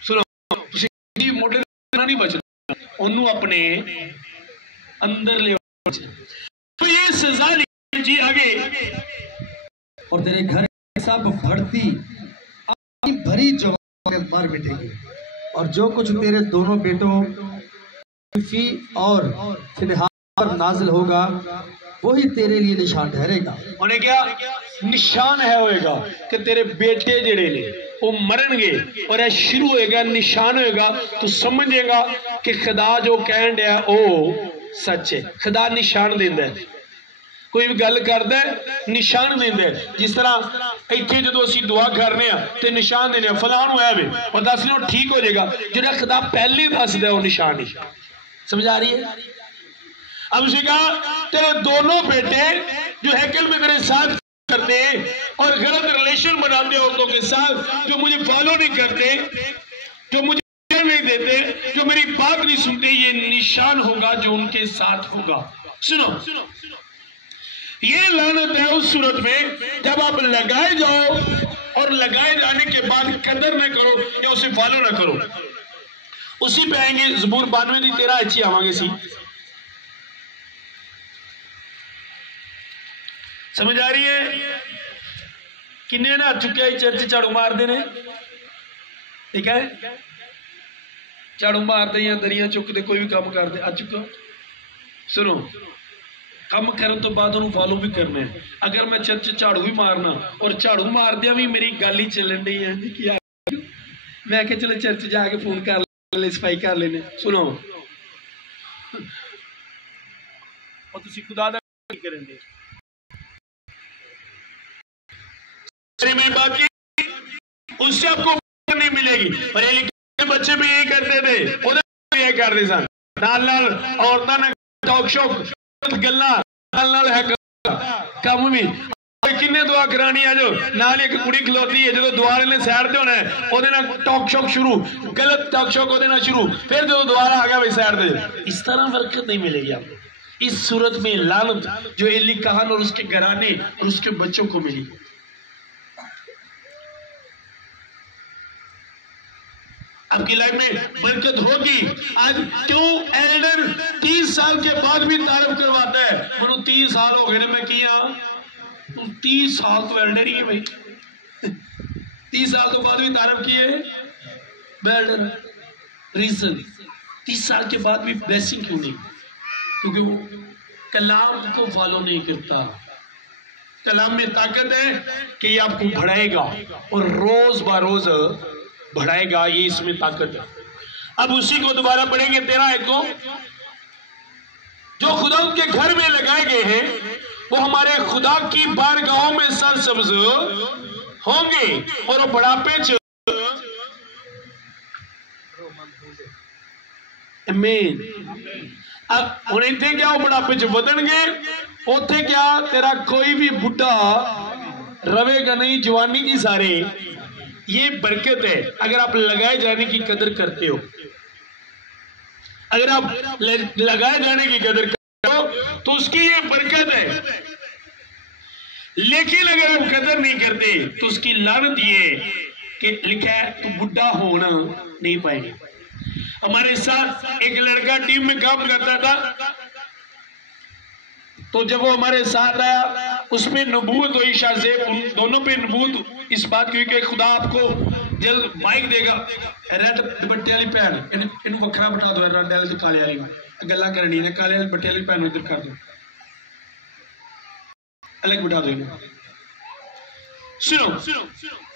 सुनो, तुसी मोढे ते नहीं बचना, ओनू अपने अंदर ले। तो ये सजा जी आगे, और तेरे घर सब भरती भरी जवान में मर मिटेगी, और जो कुछ तेरे दोनों बेटों फी और फिलहाल पर नाजिल होगा वही तेरे लिए निशान ठहरेगा। उन्हें क्या निशान है होएगा कि तेरे बेटे जेड़े ने वो मरनगे और यह शुरू होएगा, निशान होएगा। तो समझेगा कि खुदा जो कह दिया वो सच है। खुदा निशान देंदा है, कोई भी गल करदा है निशान देंदा है। जिस तरह इत्थे जो असीं दुआ करने ते निशान देने फलां नूं है वे और दस लो ठीक हो जाएगा, जिहड़ा खुदा पहले दसदा वो निशान ही। समझ आ रही है? अब उसे कहा तेरे दोनों बेटे जो हैकल में तेरे साथ करते और गलत रिलेशन बनाते औरतों के साथ, जो मुझे फॉलो नहीं करते, जो मुझे नहीं देते, जो मेरी बात नहीं सुनते, ये निशान होगा जो उनके साथ होगा। सुनो, ये लानत है उस सूरत में जब आप लगाए जाओ और लगाए जाने के बाद कदर न करो या उसे फॉलो न करो। उसी पे आएंगे ज़बूर 92 की 13 अच्छी आवांगे सी। समझ आ रही है? किन्ने ना चुके चर्च झाड़ू मारते ने, ठीक है, झाड़ू मारते या दरिया चुकते कोई भी काम करते। आ चुका सुनो, काम करने तो बाद उन्होंने फॉलो भी करना है। अगर मैं चर्च झाड़ू भी मारना और झाड़ू मारदिया भी मेरी गल ही चलन रही है कि मैं क्या चलो चर्च जाके फोन कर ले, सफाई कर लेने। सुनो, और तुसी खुदा दा करेंगे में बाकी उससे आपको नहीं मिलेगी। और ये बच्चे भी यही करते थे, यही करते सन नाल औरतां ने टॉक शो गल्लां नाल है कम भी किन्ने दुआ करानी है जो नाल एक कुड़ी खलोती है जो दुआरे ने सैड ते होना है ओदे नाल टॉक शो शुरू, गलत टॉक शो ओदे नाल शुरू, फिर जो दोबारा आ गया भाई सैड ते। इस तरह बरकत नहीं मिलेगी आपको। इस सूरत में लानत जो एली कहान और उसके घराने और उसके बच्चों को मिली। आपकी लाइफ में बरकत होगी। आज क्यों एल्डर 30 साल के बाद भी तारीफ करवाता है? मैंने 30 साल हो गए ने, मैं किया 30 साल तो एल्डर ही है भाई। 30 साल तो बाद भी तारीफ किए एल्डर। रीजन 30 साल के बाद भी ब्लेसिंग क्यों नहीं? क्योंकि वो कलाम को फॉलो नहीं करता। कलाम में ताकत है कि ये आपको बढ़ाएगा और रोज बरोज बढ़ाएगा, ये इसमें ताकत है। अब उसी को दोबारा पढ़ेंगे 13 को। जो खुदा के घर में लगाए गए हैं वो हमारे खुदा की बारगाहों में सरसब्ज होंगे और वो बुढ़ापे च आमीन। अब उन्हें थे क्या वो बुढ़ापे च बदलगे, उथे क्या तेरा कोई भी बुढ़ा रवेगा नहीं, जवानी की सारे। ये बरकत है अगर आप लगाए जाने की कदर करते हो। अगर आप लगाए जाने की कदर करते हो तो उसकी ये बरकत है। लेकिन अगर आप कदर नहीं करते तो उसकी लानत ये कि लिखा है तो बुढ़ा होना नहीं पाएंगे। हमारे साथ एक लड़का टीम में काम करता था, तो जब वो हमारे साथ आया उसमें नबूवत हुई शाह से, उन दोनों पे नबूवत इस बात की कि खुदा आपको जल्द माइक देगा। रेड दुपट्टे वाली भैन इन वखरा बिठा दो, रेड वाली तो काले वाली गल्ला करनी है, काले वाली दुपट्टे वाली भैन इधर कर दो, अलग बिठा दो इन्हें। सुनो,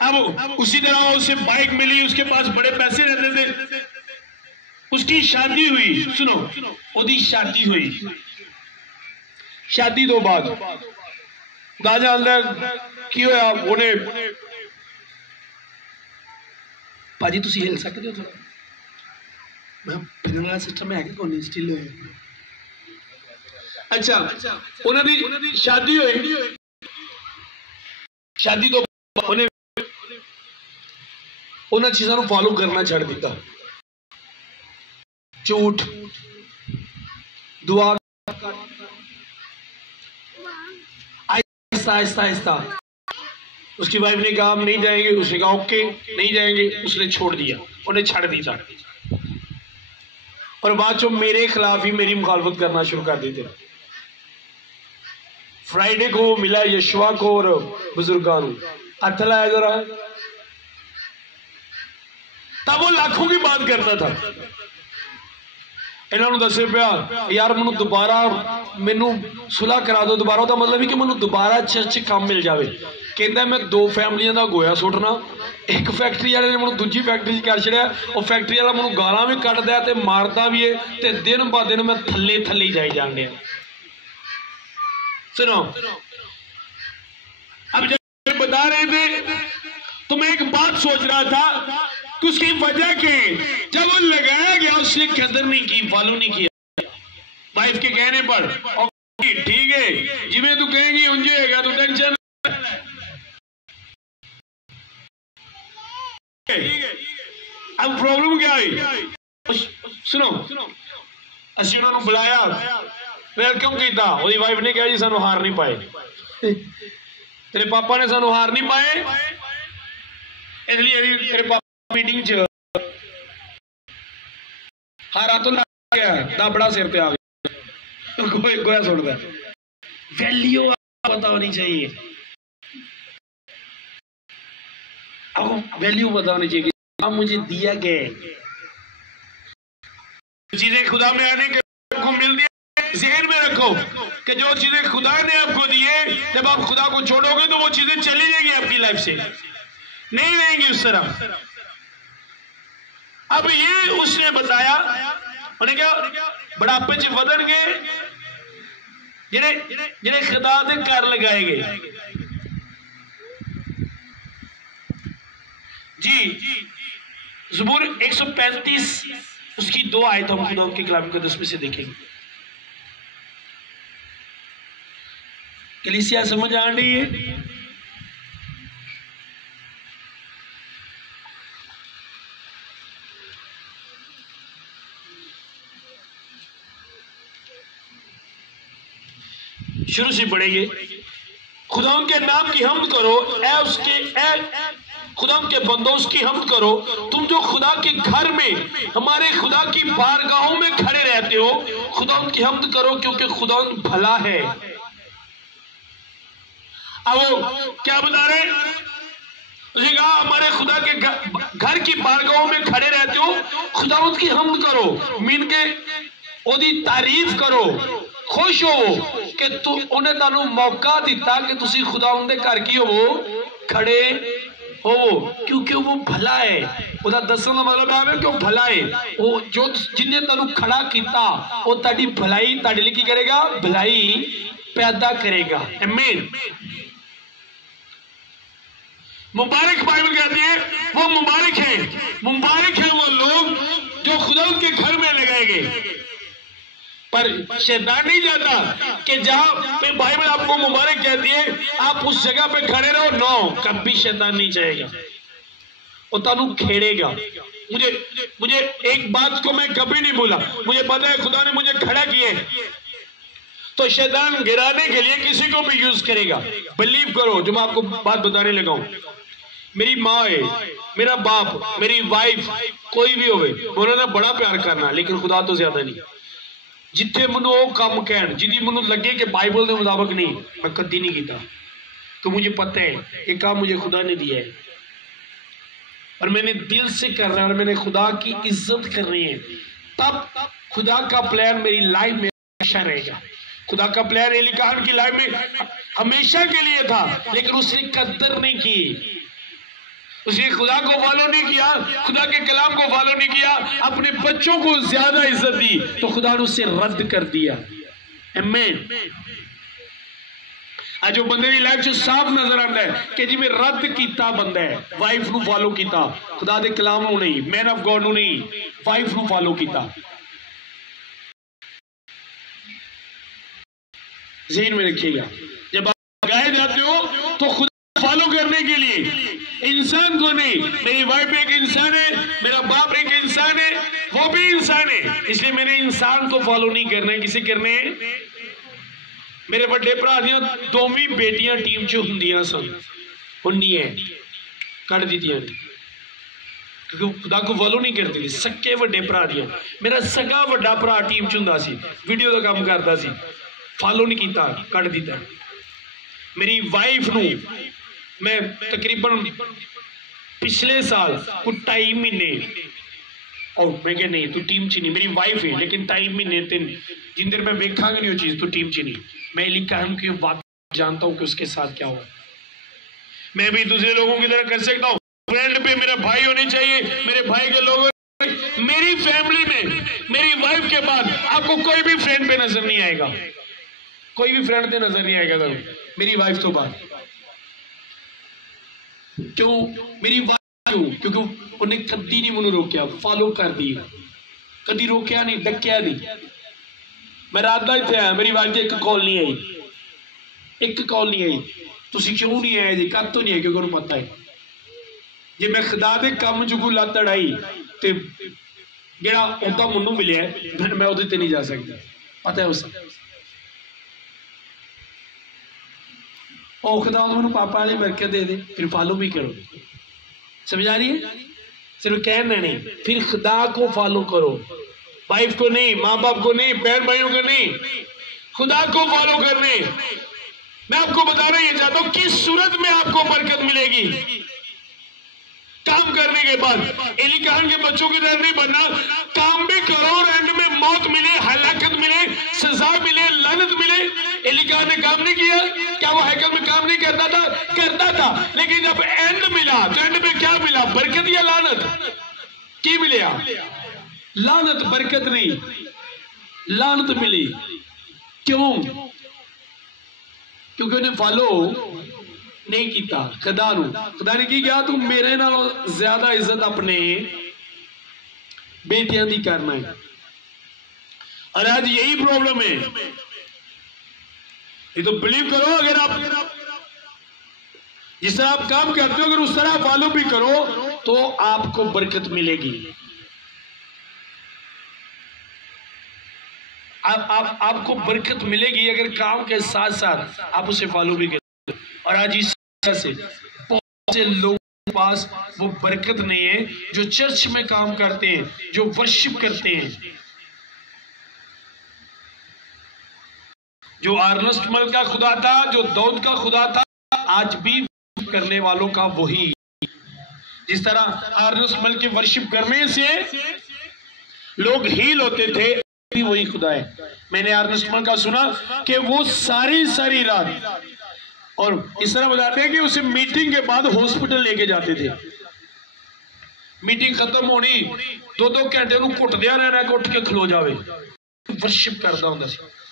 अब उसी तरह उसे बाइक मिली, उसके पास बड़े पैसे रहते थे, उसकी शादी हुई। सुनो, ओदी शादी हुई, शादी तो बाद दाजा की होया उन्हें भाजी तुसी हिल सकते हो थोड़ा, मैं फिरन वाला सिस्टम है कि कोई स्टिल होए। अच्छा, उन्होंने शादी हुई, शादी तो उन्हें उन्हें चीजों को फॉलो करना छड़ दिता। झूठ, दुआ, आहिस्ता आहिस्ता आहिस्ता। उसकी वाइफ ने कहा हम नहीं जाएंगे, उसने कहा ओके नहीं जाएंगे, उसने छोड़ दिया, उन्हें छड़ दिया। और बाद जो मेरे खिलाफ ही मेरी मुखालफत करना शुरू कर देते। फ्राइडे को मिला यशवा को और बुजुर्गां हथ लाया जरा, तब वो लाखों की बात करता था। इन्होंने दसे पिया यार मैं दोबारा मैनू सुलह करा दो दोबारा, तो मतलब कि मैं दोबारा चर्च काम मिल जाए। कहता मैं 2 फैमिलियों का गोया सुटना, एक फैक्ट्री वाले ने मैं दूजी फैक्ट्री कर छड़िया, वो फैक्ट्री वाला मैं गालां भी कटदा ते मारता भी है, तो दिन ब दिन मैं थले थले ही जाई जान दिया। सुनो अब जब बता रहे थे तो मैं एक बात सोच रहा था कि उसकी वजह क्या है। जब वो लगाया गया उसने कदर नहीं की, फॉलो नहीं किया वाइफ के कहने पर। ठीक है जिवें तू कहेंगी उंजे होगा, तू टेंशन। अब प्रॉब्लम क्या है सुनो, असि उन्होंने बुलाया, वेलकम किया, उसकी वाइफ ने कहा जी सानू हार नहीं पाए, तेरे पापा ने सानू हार नहीं पाए, इसलिए तेरे पापा मीटिंग च हारा तो लग गया, दाबड़ा सिर पे आ गया, कोई गोया सुटदा। वैल्यू पता होनी चाहिए, अब वैल्यू पता होनी चाहिए। अब मुझे दिया गया चीजें खुदा में आने के को मिलती है, ज़हन में रखो कि जो चीजें खुदा ने आपको दी है, जब आप खुदा को छोड़ोगे तो वो चीजें चली जाएंगी आपकी लाइफ से, नहीं रहेंगी उस तरह। अब ये उसने बताया, उन्हें क्या बुढ़ापे च वधन गए जिन्हें जिन्हें खुदा दे कर लगाए गए। जी ज़बूर 135 उसकी 2 आयत हम खुदा के कलाम मुक़द्दस में से देखेंगे। कलीसिया समझ आ रही है? शुरू से पढ़ेंगे। खुदा के नाम की हमद करो, खुदा के बंदों उसकी हमद करो, तुम जो खुदा के घर में हमारे खुदा की बारगाहों में खड़े रहते हो, खुदा की हमद करो क्योंकि खुदा भला है। अब क्या बता रहे? उसने कहा हमारे खुदा के घर की बारगाहों में खड़े रहते हो, खुदा की हमद करो, मीन के ओदी तारीफ करो, खुश हो कि तू उन्हें तानू मौका दिता कि तुसी खुदा उनके घर की हो खड़े हो, क्योंकि वो भला है। उसका दसन का मतलब है कि वो भला है, वो जो जिन्हें तानू खड़ा किया वो ताड़ी भलाई ताड़े लिए की करेगा, भलाई पैदा करेगा। आमीन। मुबारक बाइबल कहती है वो मुबारक है वो लोग जो खुदा के घर में लगाए गए। पर शैतान नहीं चाहता कि जहां पे बाइबल आपको मुबारक कहती है आप उस जगह पे खड़े रहो। नो, कभी शैतान नहीं चाहेगा, वो तानू खेड़ेगा। मुझे एक बात को मैं कभी नहीं भूला, मुझे पता है खुदा ने मुझे खड़ा किया है, तो शैतान गिराने के लिए किसी को भी यूज करेगा। बिलीव करो, जो मैं आपको बात बताने लगा हूं, मेरी माँ है, मेरा बाप, मेरी वाइफ, कोई भी होवे, उन्होंने बड़ा प्यार करना, लेकिन खुदा तो ज्यादा नहीं। जिथे मैनू वो काम कह जिदी मैनू लगे कि बाइबल के मुताबिक नहीं, मैं कभी नहीं किया, तो मुझे पता है ये काम मुझे खुदा ने दिया है और मैंने दिल से कर रहा है और मैंने खुदा की इज्जत करनी है। तब खुदा का प्लान मेरी लाइफ में हमेशा रहेगा। खुदा का प्लान एली कहान की लाइफ में हमेशा के लिए था, लेकिन उसने कदर नहीं की, उसने खुदा को फॉलो नहीं किया, खुदा के कलाम को फॉलो नहीं किया, अपने बच्चों को ज्यादा इज्जत दी, तो खुदा ने उससे रद्द कर दिया। आमीन। आज जो बंदे की लाइफ साफ नजर आता है कि जिवें रद्द किया बंदा है, वाइफ नू फॉलो किया, खुदा के कलाम नू नहीं, मैन ऑफ गॉड नू नहीं, वाइफ नू फॉलो किया। ज़हन में रखिएगा, जब आप गाए जाते हो तो खुदा फॉलो करने के लिए इंसान को नहीं। मेरी वाइफ एक इंसान है, मेरा बाप एक इंसान है, वो भी इंसान है, इसलिए मैंने इंसान को फॉलो नहीं करना है, किसे करने है। मेरे बड़े भरा दियां दोवी बेटियां टीम च हुंदियां सन, हुंदी है, कट दित्तियां ने, क्योंकि खुदा को फॉलो नहीं करती थी। सक्के वड्डे भरा दियां, मेरा सगा वड्डा भरा टीम च हुंदा सी, वीडियो का काम करता सी, फॉलो नहीं किया, कट दिता। मेरी वाइफ नू मैं तकरीबन पिछले साल कुछ 2.5 महीने और मैं क्या नहीं तू टीम च नहीं, मेरी वाइफ है लेकिन 2.5 महीने 3 जिन देर मैं वेखांगा नहीं वो चीज, तू टीम च नहीं। मैं लिखा हूं कि बात जानता हूं कि उसके साथ क्या हुआ। मैं भी दूसरे लोगों की तरह कर सकता हूँ, फ्रेंड पे मेरा भाई होने चाहिए, मेरे भाई के लोग। मेरी फैमिली में मेरी वाइफ के बाद आपको कोई भी फ्रेंड पे नजर नहीं आएगा, कोई भी फ्रेंड पे नजर नहीं आएगा तो मेरी वाइफ तो बात। क्यों मेरी वाइफ? क्यों? क्योंकि उन्हें कभी नहीं मैंने रोकया, फॉलो कर दी, कभी रोकया नहीं, डकया नहीं। मैं रात का इतने आया, मेरी वाइफ की एक कॉल नहीं आई, एक कॉल नहीं आई। तुम क्यों नहीं आए जी? कद तो नहीं है, क्योंकि उन्हें पता है जे मैं खुदा दे काम च कोई लत अड़ाई तो जेड़ा उदा मैनू मिले मैं उहदे ते नहीं जा सकता, पता है उसे। खुदा मैनू पापा वाली बरकत दे दे, फिर फॉलो भी करो। समझ आ रही है? सिर्फ कहना नहीं, फिर खुदा को फॉलो करो, वाइफ को नहीं, माँ बाप को नहीं, बहन भाइयों को नहीं, खुदा को फॉलो करने। मैं आपको बताना ये चाहता हूं किस सूरत में आपको बरकत मिलेगी। काम करने के बाद एलिकान के बच्चों की तरह नहीं बनना, काम भी करो और एंड में मौत मिले, हलाकत मिले, सजा मिले, लानत मिले। एलिकान ने काम नहीं किया, क्या वो हैकल में काम नहीं करता था? करता था, लेकिन जब एंड मिला तो एंड में क्या मिला? बरकत या लानत? की मिला? लानत, बरकत नहीं, लानत मिली। क्यों? क्योंकि उन्हें फॉलो नहीं किया खुदा नू। खुदा ने की कहा, तू मेरे नालों ज्यादा इज्जत अपने बेटियां दी करना है। और आज यही प्रॉब्लम है। ये तो बिलीव करो, अगर आप जिस तरह आप काम करते हो अगर उस तरह फॉलो भी करो तो आपको बरकत मिलेगी। आपको बरकत मिलेगी अगर काम के साथ साथ आप उसे फॉलो भी करें। और आज इस से बहुत से लोगों के पास वो बरकत नहीं है जो चर्च में काम करते हैं, जो वर्शिप करते हैं, जो अर्नेस्ट मल का खुदा था, जो दाऊद का खुदा था, आज भी करने वालों का वही। जिस तरह अर्नेस्ट मल के वर्शिप करने से लोग हील होते थे, भी वही खुदा है। मैंने अर्नेस्ट मल का सुना कि वो सारी रात, और इस तरह बताते हैं कि उसे मीटिंग के बाद हॉस्पिटल लेके जाते थे। मीटिंग खत्म होनी 2-2 घंटे घुटदिया रहना कि उठ के खलो जावे। वर्शिप करता होंगे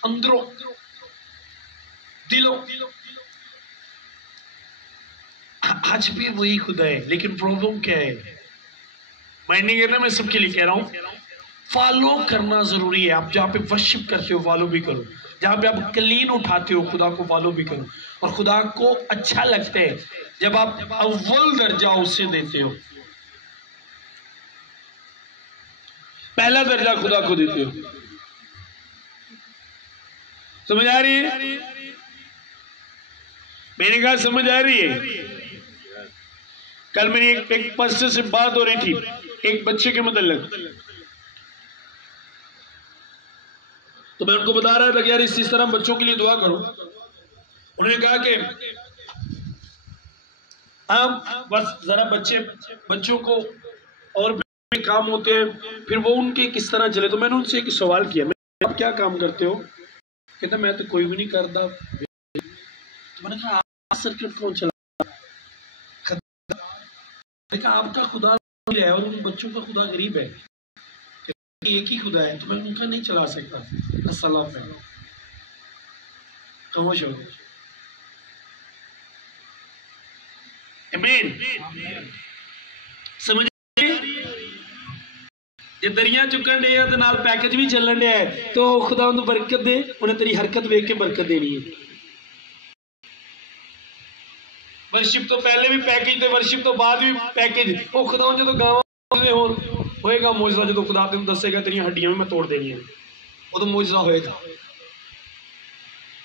अंदरों दिलों। आज भी वही खुदा है, लेकिन प्रॉब्लम क्या है? मैं नहीं कहना, मैं सबके लिए कह रहा हूं फॉलो करना जरूरी है। आप जहां पे वर्शिप करते हो फॉलो भी करो, जहां पे आप क्लीन उठाते हो खुदा को फॉलो भी करो। और खुदा को अच्छा लगता है जब आप अव्वल दर्जा उससे देते हो, पहला दर्जा खुदा को देते हो। समझ आ रही है? मैंने कहा समझ आ रही है? कल मेरी एक पास्टर से बात हो रही थी, एक बच्चे के मतलब, तो मैं उनको बता रहा था कि यार इस तरह बच्चों के लिए दुआ करो। उन्होंने कहा कि आप बस जरा बच्चों को और भी काम होते हैं, फिर वो उनके किस तरह चले। तो मैंने उनसे एक सवाल किया, मैं आप क्या काम करते हो? कहता मैं तो कोई भी नहीं करता। तो मैंने कहा सर्किट कौन चला? देखा आपका खुदा है और उन बच्चों का खुदा गरीब है, एक ही खुदा है, तो मैं उनका नहीं चला सकता। अस्सलाम खामोश हो। आमीन। समझ जे दरिया चुकन डे ते नाल पैकेज भी चलन डे है, तो खुदा उन्हें बरकत दे, उन्हें तेरी हरकत वेख के बरकत देनी है। वर्शिप तो पहले भी पैकेज थे, वर्शिप तो बाद भी पैकेज। वो खुदा जो गाँव होएगा मौजूदा, जो खुदा तेन दसेगा तेरी हड्डियां भी मैं तोड़ देनी है, वो तो मौजूदा होएगा।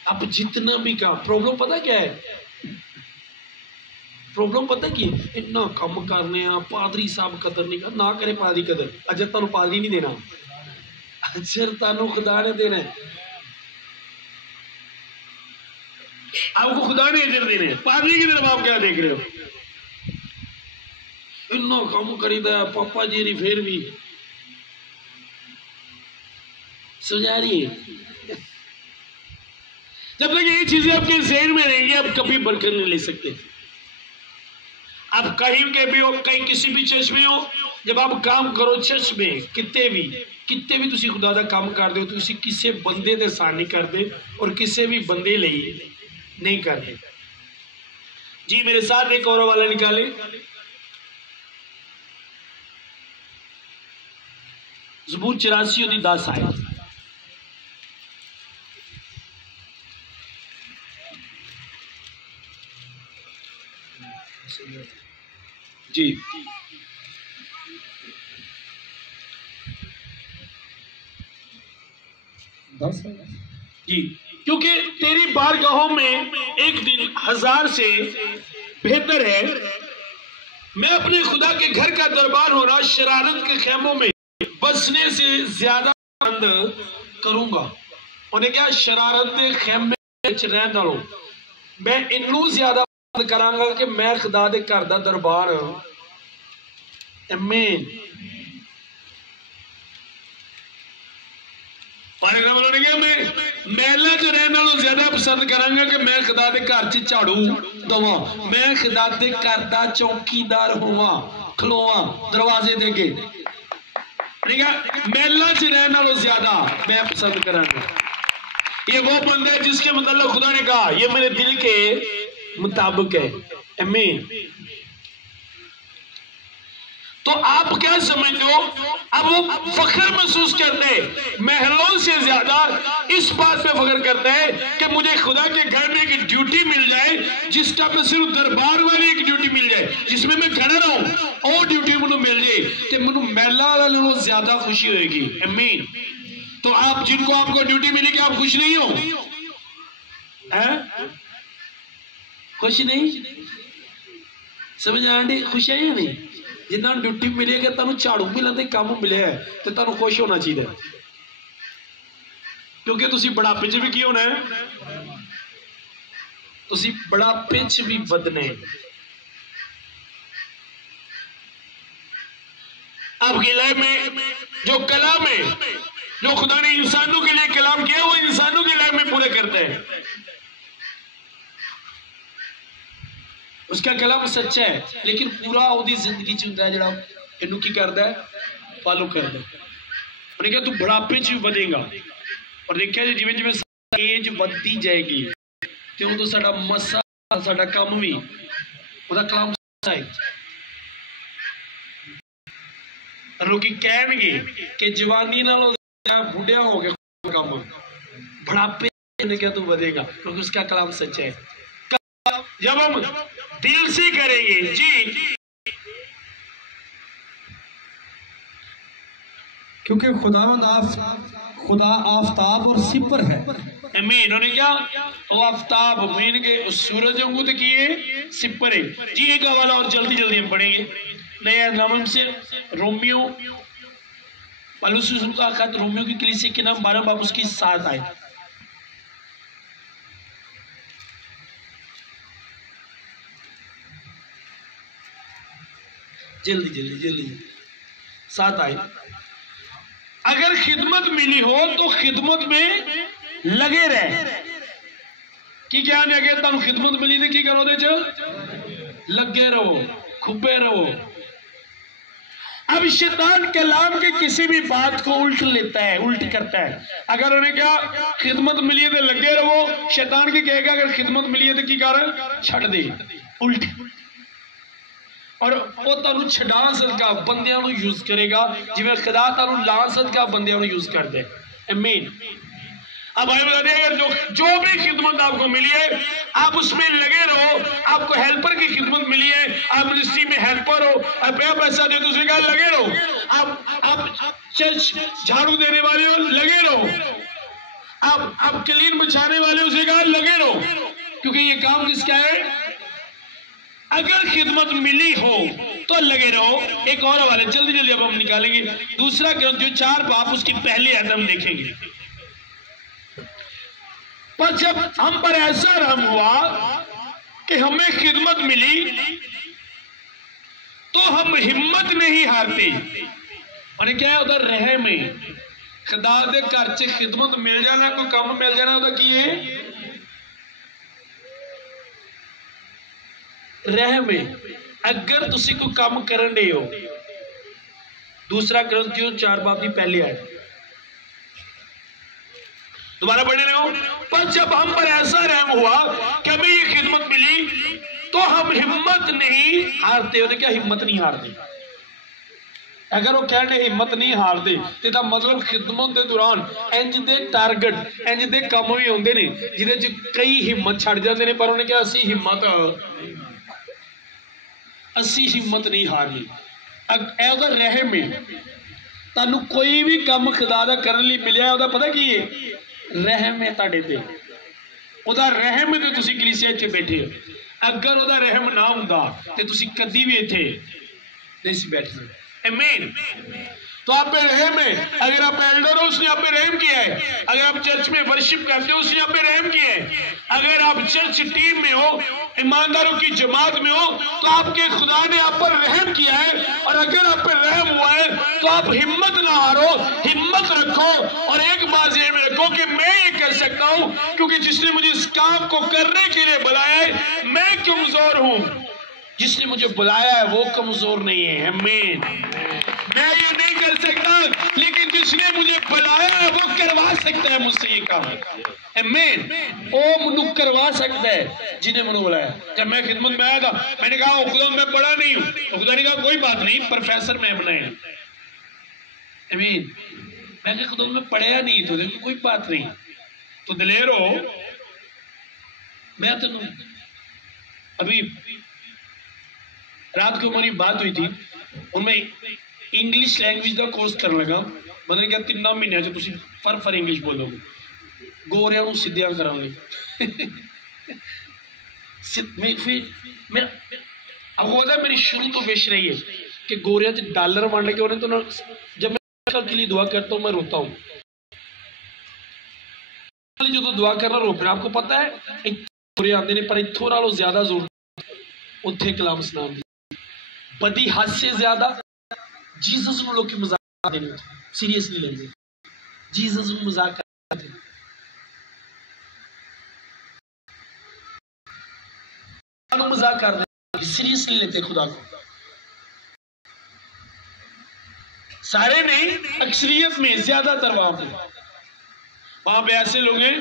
अब जितना भी काम, प्रॉब्लम पता क्या है? प्रॉब्लम पता की इतना कम करने पादरी साहब कदर नहीं कर, ना करे पादरी कदर। अजर तुम पादरी नहीं देना, अजर तुम खुदा ने देना है। आपको खुदा ने अजर देने, पादरी की तरफ आप क्या देख रहे हो? इन्ना काम करीदा पापा जी ने फिर भी समझा रही है। जब तक ये चीजें आपके ज़हन में रहेंगी आप कभी बरकत नहीं ले सकते। आप कहीं के भी हो, कहीं किसी भी चर्च में हो, जब आप काम करो चर्च में कितने भी तुसी खुदा दा काम कर दो, तुसी किसी बंदे दे साथ नहीं करते और किसी भी बंदे लिए नहीं करते। जी मेरे साथ एक और वाला निकाले। ज़बूर 84 और 10 आए। जी जी, क्योंकि तेरी बारगाहों में एक दिन 1000 से बेहतर है। मैं अपने खुदा के घर का दरबार होना शरारत के खेमों में बसने से ज्यादा पसंद करूंगा। उन्हें क्या शरारत के खेमे रह डालो, मैं इनू ज्यादा पसंद करांगा कि मैं खुदा दे घर दा दरबार। आमीन। मैं महला च रहने वालों ज्यादा पसंद करांगा कि मैं खुदा दे घर च झाड़ू दवा, मैं खुदा दे घर दा चौकीदार होवा, खलोवा दरवाजे दे अगे। ठीक है, महला च रहने वालों ज्यादा मैं पसंद करांगा। ये वो बंदा है जिसके मतलब खुदा ने कहा ये मेरे दिल के मुताबिक है। आमीन। तो आप क्या समझते हो? अब वो फख्र महसूस करते हैं, महलों से ज्यादा इस बात पे फख्र करते हैं कि मुझे खुदा के घर में एक ड्यूटी मिल जाए, जिसका मैं सिर्फ दरबार वाली एक ड्यूटी मिल जाए, जिसमें मैं खड़ा रहूं और ड्यूटी मुझे मिल जाए तो मुझे महला वालों ज्यादा खुशी होगी। आमीन। तो आप जिनको आपको ड्यूटी मिलेगी आप खुश नहीं हो? खुश नहीं? समझ आंटी खुश है या नहीं? जिन्ना ड्यूटी मिलेगी तुम झाड़ू मिलने काम मिले तो तुम खुश होना चाहिए, क्योंकि तुम बुढ़ापे च भी की होना है, तुम बुढ़ापे च भी बदने। आपकी लाइफ में जो कलाम है, जो खुदा ने इंसानों के लिए कलाम किया, वो इंसानों की लाइफ में पूरे करते हैं। उसका कलाम सच्चा है, लेकिन पूरा ओदी जिंदगी च हुंदा है जड़ा इनू की करदा है, फॉलो करदा है। उन्हें कहा तू बुढ़ापे च भी बधेगा, और देखिया जी जिवें जिवें एज बढ़ती जाएगी ते उदों साडा मसा साडा काम भी ओदा कलाम सच्चा है। लोग कहणगे कि जवानी नालों बुढ़िया हो गया काम, बुढ़ापे ने क्या तू बधेगा, क्योंकि उसका कलाम सच्चा है। जब हम दिल से करेंगे जी, क्योंकि खुदा आफताब और सिपर है। आमीन। उन्होंने क्या वो आफताब मीन के सूरज वांगू तो किए सिपर है जी। एक हवाला और जल्दी जल्दी हम पढ़ेंगे। नया नाम से रोमियो पौलुस का खत रोमियो की कलीसिया के नाम 12 बाब उसकी 7 आए। जल्दी जल्दी जल्दी 7 आए। अगर खिदमत मिली हो तो खिदमत में लगे रहे। की क्या ने अगर तुम खिदमत मिली तो की करो, लगे रहो, खुबे रहो। अब शैतान कलाम के किसी भी बात को उल्ट लेता है, उल्ट करता है। अगर उन्हें क्या खिदमत मिली है तो लगे रहो, शैतान की कहेगा अगर खिदमत मिली है तो की कर छड़ दे, उल्ट। और वो तुहानू छड़ा सदका बंदियां नू यूज करेगा, जिवें खुदा तुहानू ला सदका बंदियां नू यूज कर दे। आमीन। अब भाई बता दें, अगर जो भी खिदमत आपको मिली है आप उसमें लगे रहो। आपको हेल्पर की खिदमत मिली है, आप मिनिस्ट्री में हेल्पर हो, आप पैसा दे दूसरे का लगे रहो। आप चर्च झाड़ू देने वाले हो, लगे रहो। आप क्लीन बिछाने वाले उसे कहा लगे रहो, क्योंकि ये काम किसका है? अगर खिदमत मिली हो तो लगे रहो। एक और वाले जल्दी जल्दी अब हम निकालेंगे। दूसरा ग्रंथियों 4 बाब उसकी पहली आयत हम देखेंगे। पर जब हम पर ऐसा रहम हुआ कि हमें खिदमत मिली तो हम हिम्मत नहीं हारते। मैंने क्या उधर रह में खुदा दे घर च खिदमत मिल जाना, कोई काम मिल जाना, उदा की है रह में। अगर तुसी कोई काम करन दे हो, दूसरा ग्रंथियों 4 बाब की पहली आयत, दोबारा पढ़ने रहे हो। पर जब हम पर ऐसा रहम हुआ कि हमें ये खिदमत मिली तो हम हिम्मत नहीं हारते। हो क्या हिम्मत नहीं हारते? अगर वो कहने हिम्मत नहीं हारते तो मतलब खिदमत के दौरान इंज दे टारगेट इंज दे काम भी होंगे ने जिहदे च कई हिम्मत छड़ जाते हैं, पर उन्हें क्या असी हिम्मत नहीं हारनी। अगर रह में तुहानू कोई भी काम खुदा दा करने लई मिलिया, उहदा पता की है? रहम है तुहाडे ते, उहदा रहम ते तुसीं कलीसिया इत्थे बैठे हो। अगर उहदा रहम ना हुंदा ते तुसीं कदी भी इत्थे नहीं सी बैठ सकदे। आमीन। तो आप पे रहम है। अगर आप एल्डर हो, उसने आप पे रहम किया है। अगर आप चर्च में वर्शिप करते हो, उसने आप पे रहम किया है। अगर आप चर्च टीम में हो, ईमानदारों की जमात में हो, तो आपके खुदा ने आप पर रहम किया है। और अगर आप पे रहम हुआ है तो आप हिम्मत ना हारो, हिम्मत रखो और एक बात ये में रखो कि मैं ये कर सकता हूं, क्योंकि जिसने मुझे इस काम को करने के लिए बुलाया है, मैं कमजोर हूं। जिसने मुझे बुलाया है वो कमजोर नहीं है। आमीन। मैं ये नहीं कर सकता, लेकिन जिसने मुझे बुलाया है वो करवा सकता है मुझसे ये काम। आमीन। वो मुझे करवा सकता है जिन्हें मैंने बुलाया। जब मैं खिदमत में आया था, मैंने कहा खुदा मैं पढ़ा नहीं हूं, तो खुदा ने कहा कोई बात नहीं, प्रोफेसर मैं बनाया। आमीन। मैं कहा खुदा मैं पढ़ाया नहीं, तो देखो कोई बात नहीं, तो दिलेर हो। मैं तेन अभी रात को हमारी बात हुई थी, उनमें इंग्लिश लैंग्वेज का कोर्स करने लगा। मतलब क्या 3 महीने फर इंग्लिश बोलोगे, गोरिया को सीधिया करांगे। मेरी शुरू तो विश रही है कि गोरिया च डॉलर वंड के उन्हें तो ना, जब मैं के लिए दुआ करता हूँ मैं रोता हूँ। जो दुआ करना रो पे, आपको पता है गोरे आते हैं, पर इथों नालों ज्यादा जोर उत्थे कलाम सलाम बदी हद से ज्यादा जीसस को लोग मजाक देने सीरियसली लेंगे। जीसस को मजाक करते मजाक करते सीरियसली लेते खुदा को। सारे नहीं, अक्सरियत में ज्यादातर वहां पे ऐसे लोग हैं।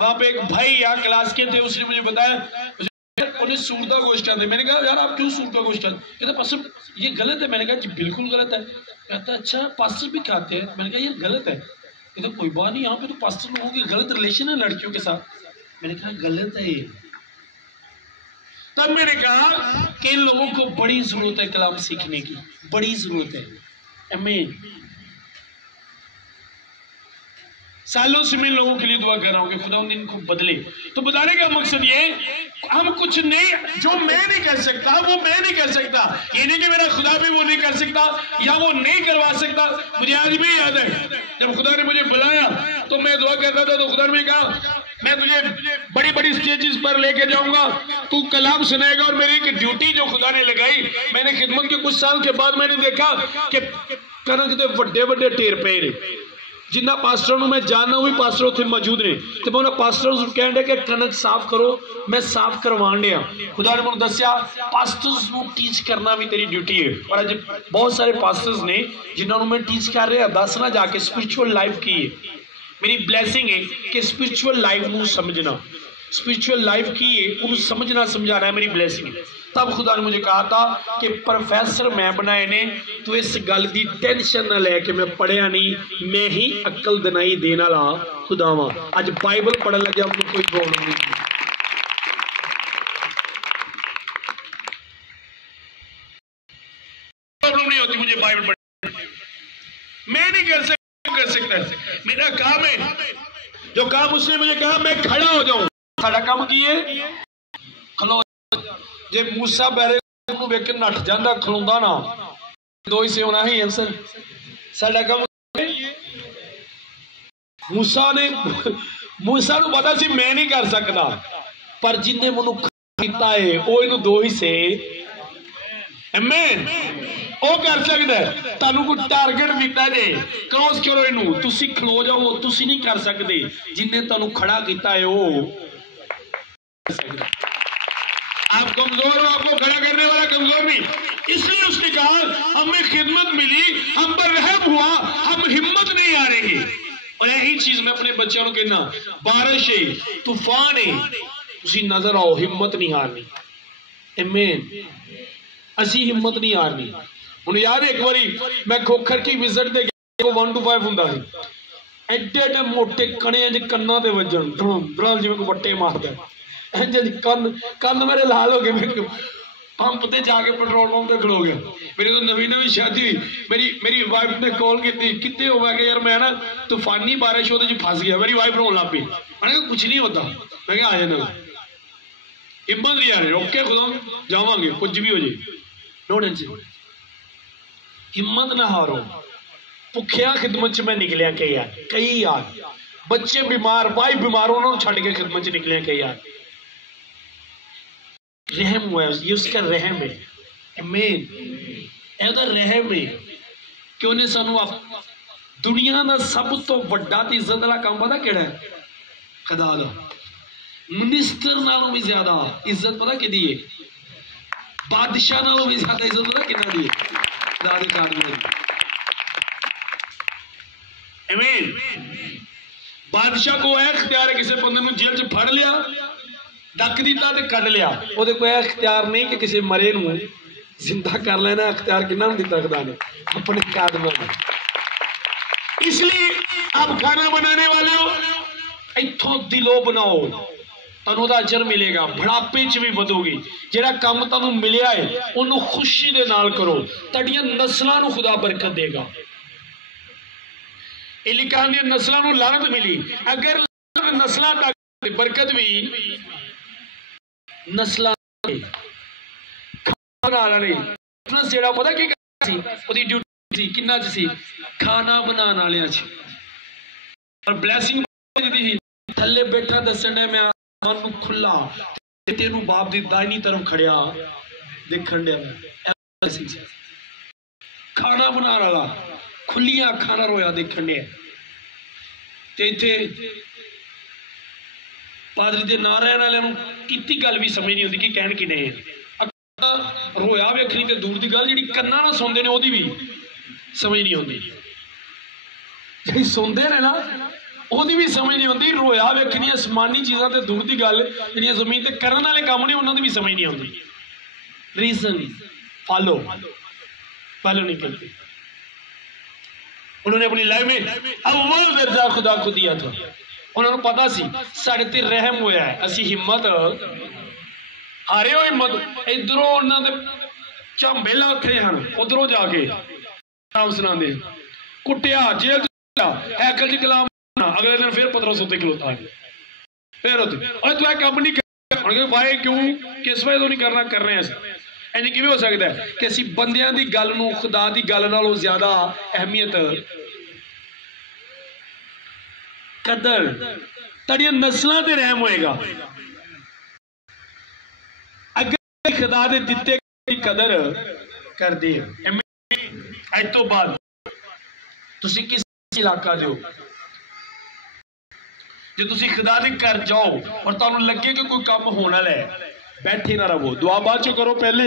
वहां पे एक भाई या क्लास के थे, उसने मुझे बताया उन्हें सूर का गोश्त थे। मैंने कहा यार आप क्यों सूर का गोश्त? कहते पास्टर ये गलत है। मैंने कहा जी बिल्कुल गलत है। कहता अच्छा पास्टर भी खाते हैं। मैंने कहा ये गलत है। कहता कोई बात नहीं, यहाँ पे तो पास्टर लोगों के गलत रिलेशन है लड़कियों के साथ। मैंने कहा गलत है ये। तब मैंने कहा कि इन लोगों को बड़ी जरूरत है कलाम सीखने की, बड़ी जरूरत है। आमीन। सालों से मैं लोगों के लिए दुआ कर रहा हूं कि खुदा उन इनको बदले। तो बताने का मकसद ये, हम कुछ नहीं, जो मैं नहीं कर सकता वो मैं नहीं कर सकता। ये नहीं कि मेरा खुदा भी वो नहीं कर सकता या वो नहीं करवा सकता। मुझे आज भी याद है जब खुदा ने मुझे बुलाया तो मैं दुआ करता था, तो खुदा ने कहा मैं तुझे बड़ी बड़ी स्टेजेस पर लेके जाऊंगा, तू कलाम सुनाएगा। और मेरी एक ड्यूटी जो खुदा ने लगाई, मैंने खिदमत के कुछ साल के बाद मैंने देखा कि कनक के बड़े बड़े ढेर पे रहे। जिन्ना पास्टर मैं जानना भी पास्टर उत्थे मौजूद ने, तो मैं उन्हें पास्टर कह कि कनक साफ करो, मैं साफ करवान दिया। खुदा ने मुझे दसिया पास्टर्स को टीच करना भी तेरी ड्यूटी है। और अज बहुत सारे पास्टर्स ने जिन्होंने मैं टीच कर रहा दसना जाके स्पिरिचुअल लाइफ की है। मेरी ब्लैसिंग है कि स्पिरिचुअल लाइफ को समझना, स्पिरिचुअल लाइफ की है उन्हें समझना समझाना है मेरी ब्लैसिंग है। तब खुदा ने मुझे कहा था कि प्रोफेसर मैं बनाए ने, तो इस गल की टेंशन ना लेके मैं पढ़िया नहीं, मैं ही अक्ल दिनाई देने वाला खुदा वा। अज बाइबल पढ़न लगे मुझे कोई प्रॉब्लम नहीं, प्रॉब्लम नहीं होती मुझे बाइबल पढ़ने। मैं नहीं कर सकता मेरा काम है जो काम उसने मुझे कहा मैं खड़ा हो जाऊं। साडा काम की है खलो। जे मूसा बैरे को वेख के नठ जांदा खलोंदा ना, दो ही से होना ही आंसर। साडा काम मूसा नूं पता सी मैं नहीं कर सकता, पर जिन्हें मनुख कीता है वो इनू दो ही से आमीन ਉਹ कर सकता है। ਤੁਹਾਨੂੰ ਕੋਈ टारगेट ਦਿੱਤਾ ਜੇ क्रॉस करो ਇਹਨੂੰ ਤੁਸੀਂ ਖਲੋ ਜਾਓ ਤੁਸੀਂ नहीं कर सकते जिन्हें ਤੁਹਾਨੂੰ खड़ा किया है वो आप कमजोर हो आपको खड़ा करने वाला कमजोर नहीं इसलिए उसने कहा हमें खिदमत मिली हम पर रहम हुआ हम हिम्मत नहीं हारेंगे। और यही चीज मैं अपने बच्चों को कहना बारिश है तूफान है तुसी नजर आओ हिम्मत नहीं हारनी। आमीन असी हिम्मत नहीं हारनी। हुण याद एक बारी मैं खोखर की विजिट दे 1 to 5 हुंदा सी एडे एडे मोटे कणे च कन्नां ते वजन ड्रल जिवें कोई वट्टे मारदा इंज कन्न मेरे लाल हो गए मैं पंप ते जाके पेट्रोल पंप ते खड़ो गया। मेरी तो नवी शादी हुई मेरी वाइफ ने कॉल की कितने हो गया यार मैं ना तूफानी बारिश वो फंस गया। मेरी वाइफ रोन लग पी मैंने कहा कुछ नहीं होता मैं क्या आ जाना हिम्मत नहीं आ रही ओके खुदा जावांगे कुछ भी हो जाए नो टेंशन हिम्मत ना हारो। भुखिया खिदमत च मैं निकलिया कई यार बच्चे बीमार वाइफ बीमार उन्होंने छड़ के खिदमत च निकलिया कई यार रहम हुआ ये उसका रहम है। आमीन ਇਹਦਾ रहम है कि उन्हें सानू दुनिया का सब तो बड़ा ते इज्जत वाला काम पता केड़ा है खुदा दा मिनिस्टर नालों भी ज्यादा इज्जत पता किदी है बादशाह नालों भी ज्यादा इज्जत पता किन्ना दी है खुदा दे कार में। आमीन बादशाह को यह इख्तियार है किसी बंदे नूं जेल च फड़ लिया डक दिता ते कट लिया वो कोई इख्तियार नहीं कि किसी मरे नूं जिंदा कर लेना इख्तियार किन्ना दिता खुदा ने अपने कादमां ने। इसलिए आप खाना बनाने वाले हो इत्थों दिलों बनाओ तुहानूं दा अजर मिलेगा बुढ़ापे च भी वधोगे। जिहड़ा काम तुहानूं मिलिया है उन्होंने खुशी दे नाल करो तुहाडीआं नस्लां नूं खुदा बरकत देगा। इलिकां दी नस्लां नूं लानत मिली अगर नस्लां तक बरकत भी नस्लां खाना वाले जेड़ा पता की सी ओदी ड्यूटी सी किन्ना च सी खाना बनाने वाले च और ब्लैसिंग दी थल्ले बैठा दसन दे मैं मन खुला तेनू बाप दी दाहिनी तरफ खड़िया देखण दे खाना बनाने वाला खुलियां अखां नाल रोया देखण दे ते इत्थे पादरी दे ना रहने वाले की गल भी समझ नहीं आती कि कहन कि नहीं रोया वेखनी तो दूर की गल जी कन्ना ना सुनते ने भी समझ नहीं आती जी सुनते ने ना ओदी भी समझ नहीं आती रोया वेखनी आसमानी चीज़ों तो दूर की गल जी जमीन पर करने वाले काम ने उन्होंने भी समझ नहीं आती। रीजन फॉलो नहीं करते उन्होंने अपनी लाइफ में अव्वल दर्जा खुदा को दिया था। उन्होंने पता सी साढ़े ते रहम होया है असी हिम्मत हारे हो हिम्मत इधरों उन्होंने झंबे लाथे हैं उधरों जाके नाम सुनाते कुटिया जेल हैकल च कलाम अगले दिन फिर 1500 ते खलोता है फिर तू काम नहीं कर वाए क्यों किस वजह तो नहीं करना कर रहे हैं इंज किवें हो सकता है कि असी बंदियां दी गल नूं खुदा दी गल नालों ज्यादा अहमियत कदर तड़ियां नस्लां ते रहम होएगा। अगर खुदा दे दिते की कदर कर दे अज तो बाद तुसी किस इलाका दे हो जो तुसी खुदा दे घर जाओ और तुहानूं लगे कि कोई काम होने वाला है बैठे ना रहो दुआ बाद चो करो पहले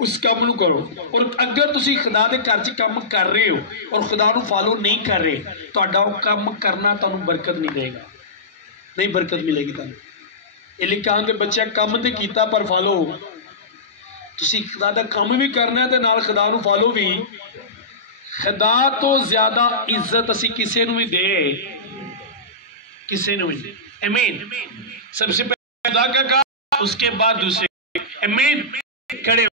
उस काम नूं करो। और अगर तुसी खुदा दे घर च काम कर रहे हो और खुदा नूं फॉलो नहीं कर रहे तुहाडा वो काम करना तुहानूं बरकत नहीं देगा नहीं बरकत मिलेगी तुहानूं। इलिकान दे बच्चे काम ते कीता पर फॉलो तुसी खुदा दा काम भी करना है ते नाल खुदा नूं फॉलो भी। खुदा तो ज्यादा इज्जत असी किसी नूं भी दे किसी नूं भी। आमीन सबसे पहले खुदा का काम उसके बाद दूसरे। आमीन खड़े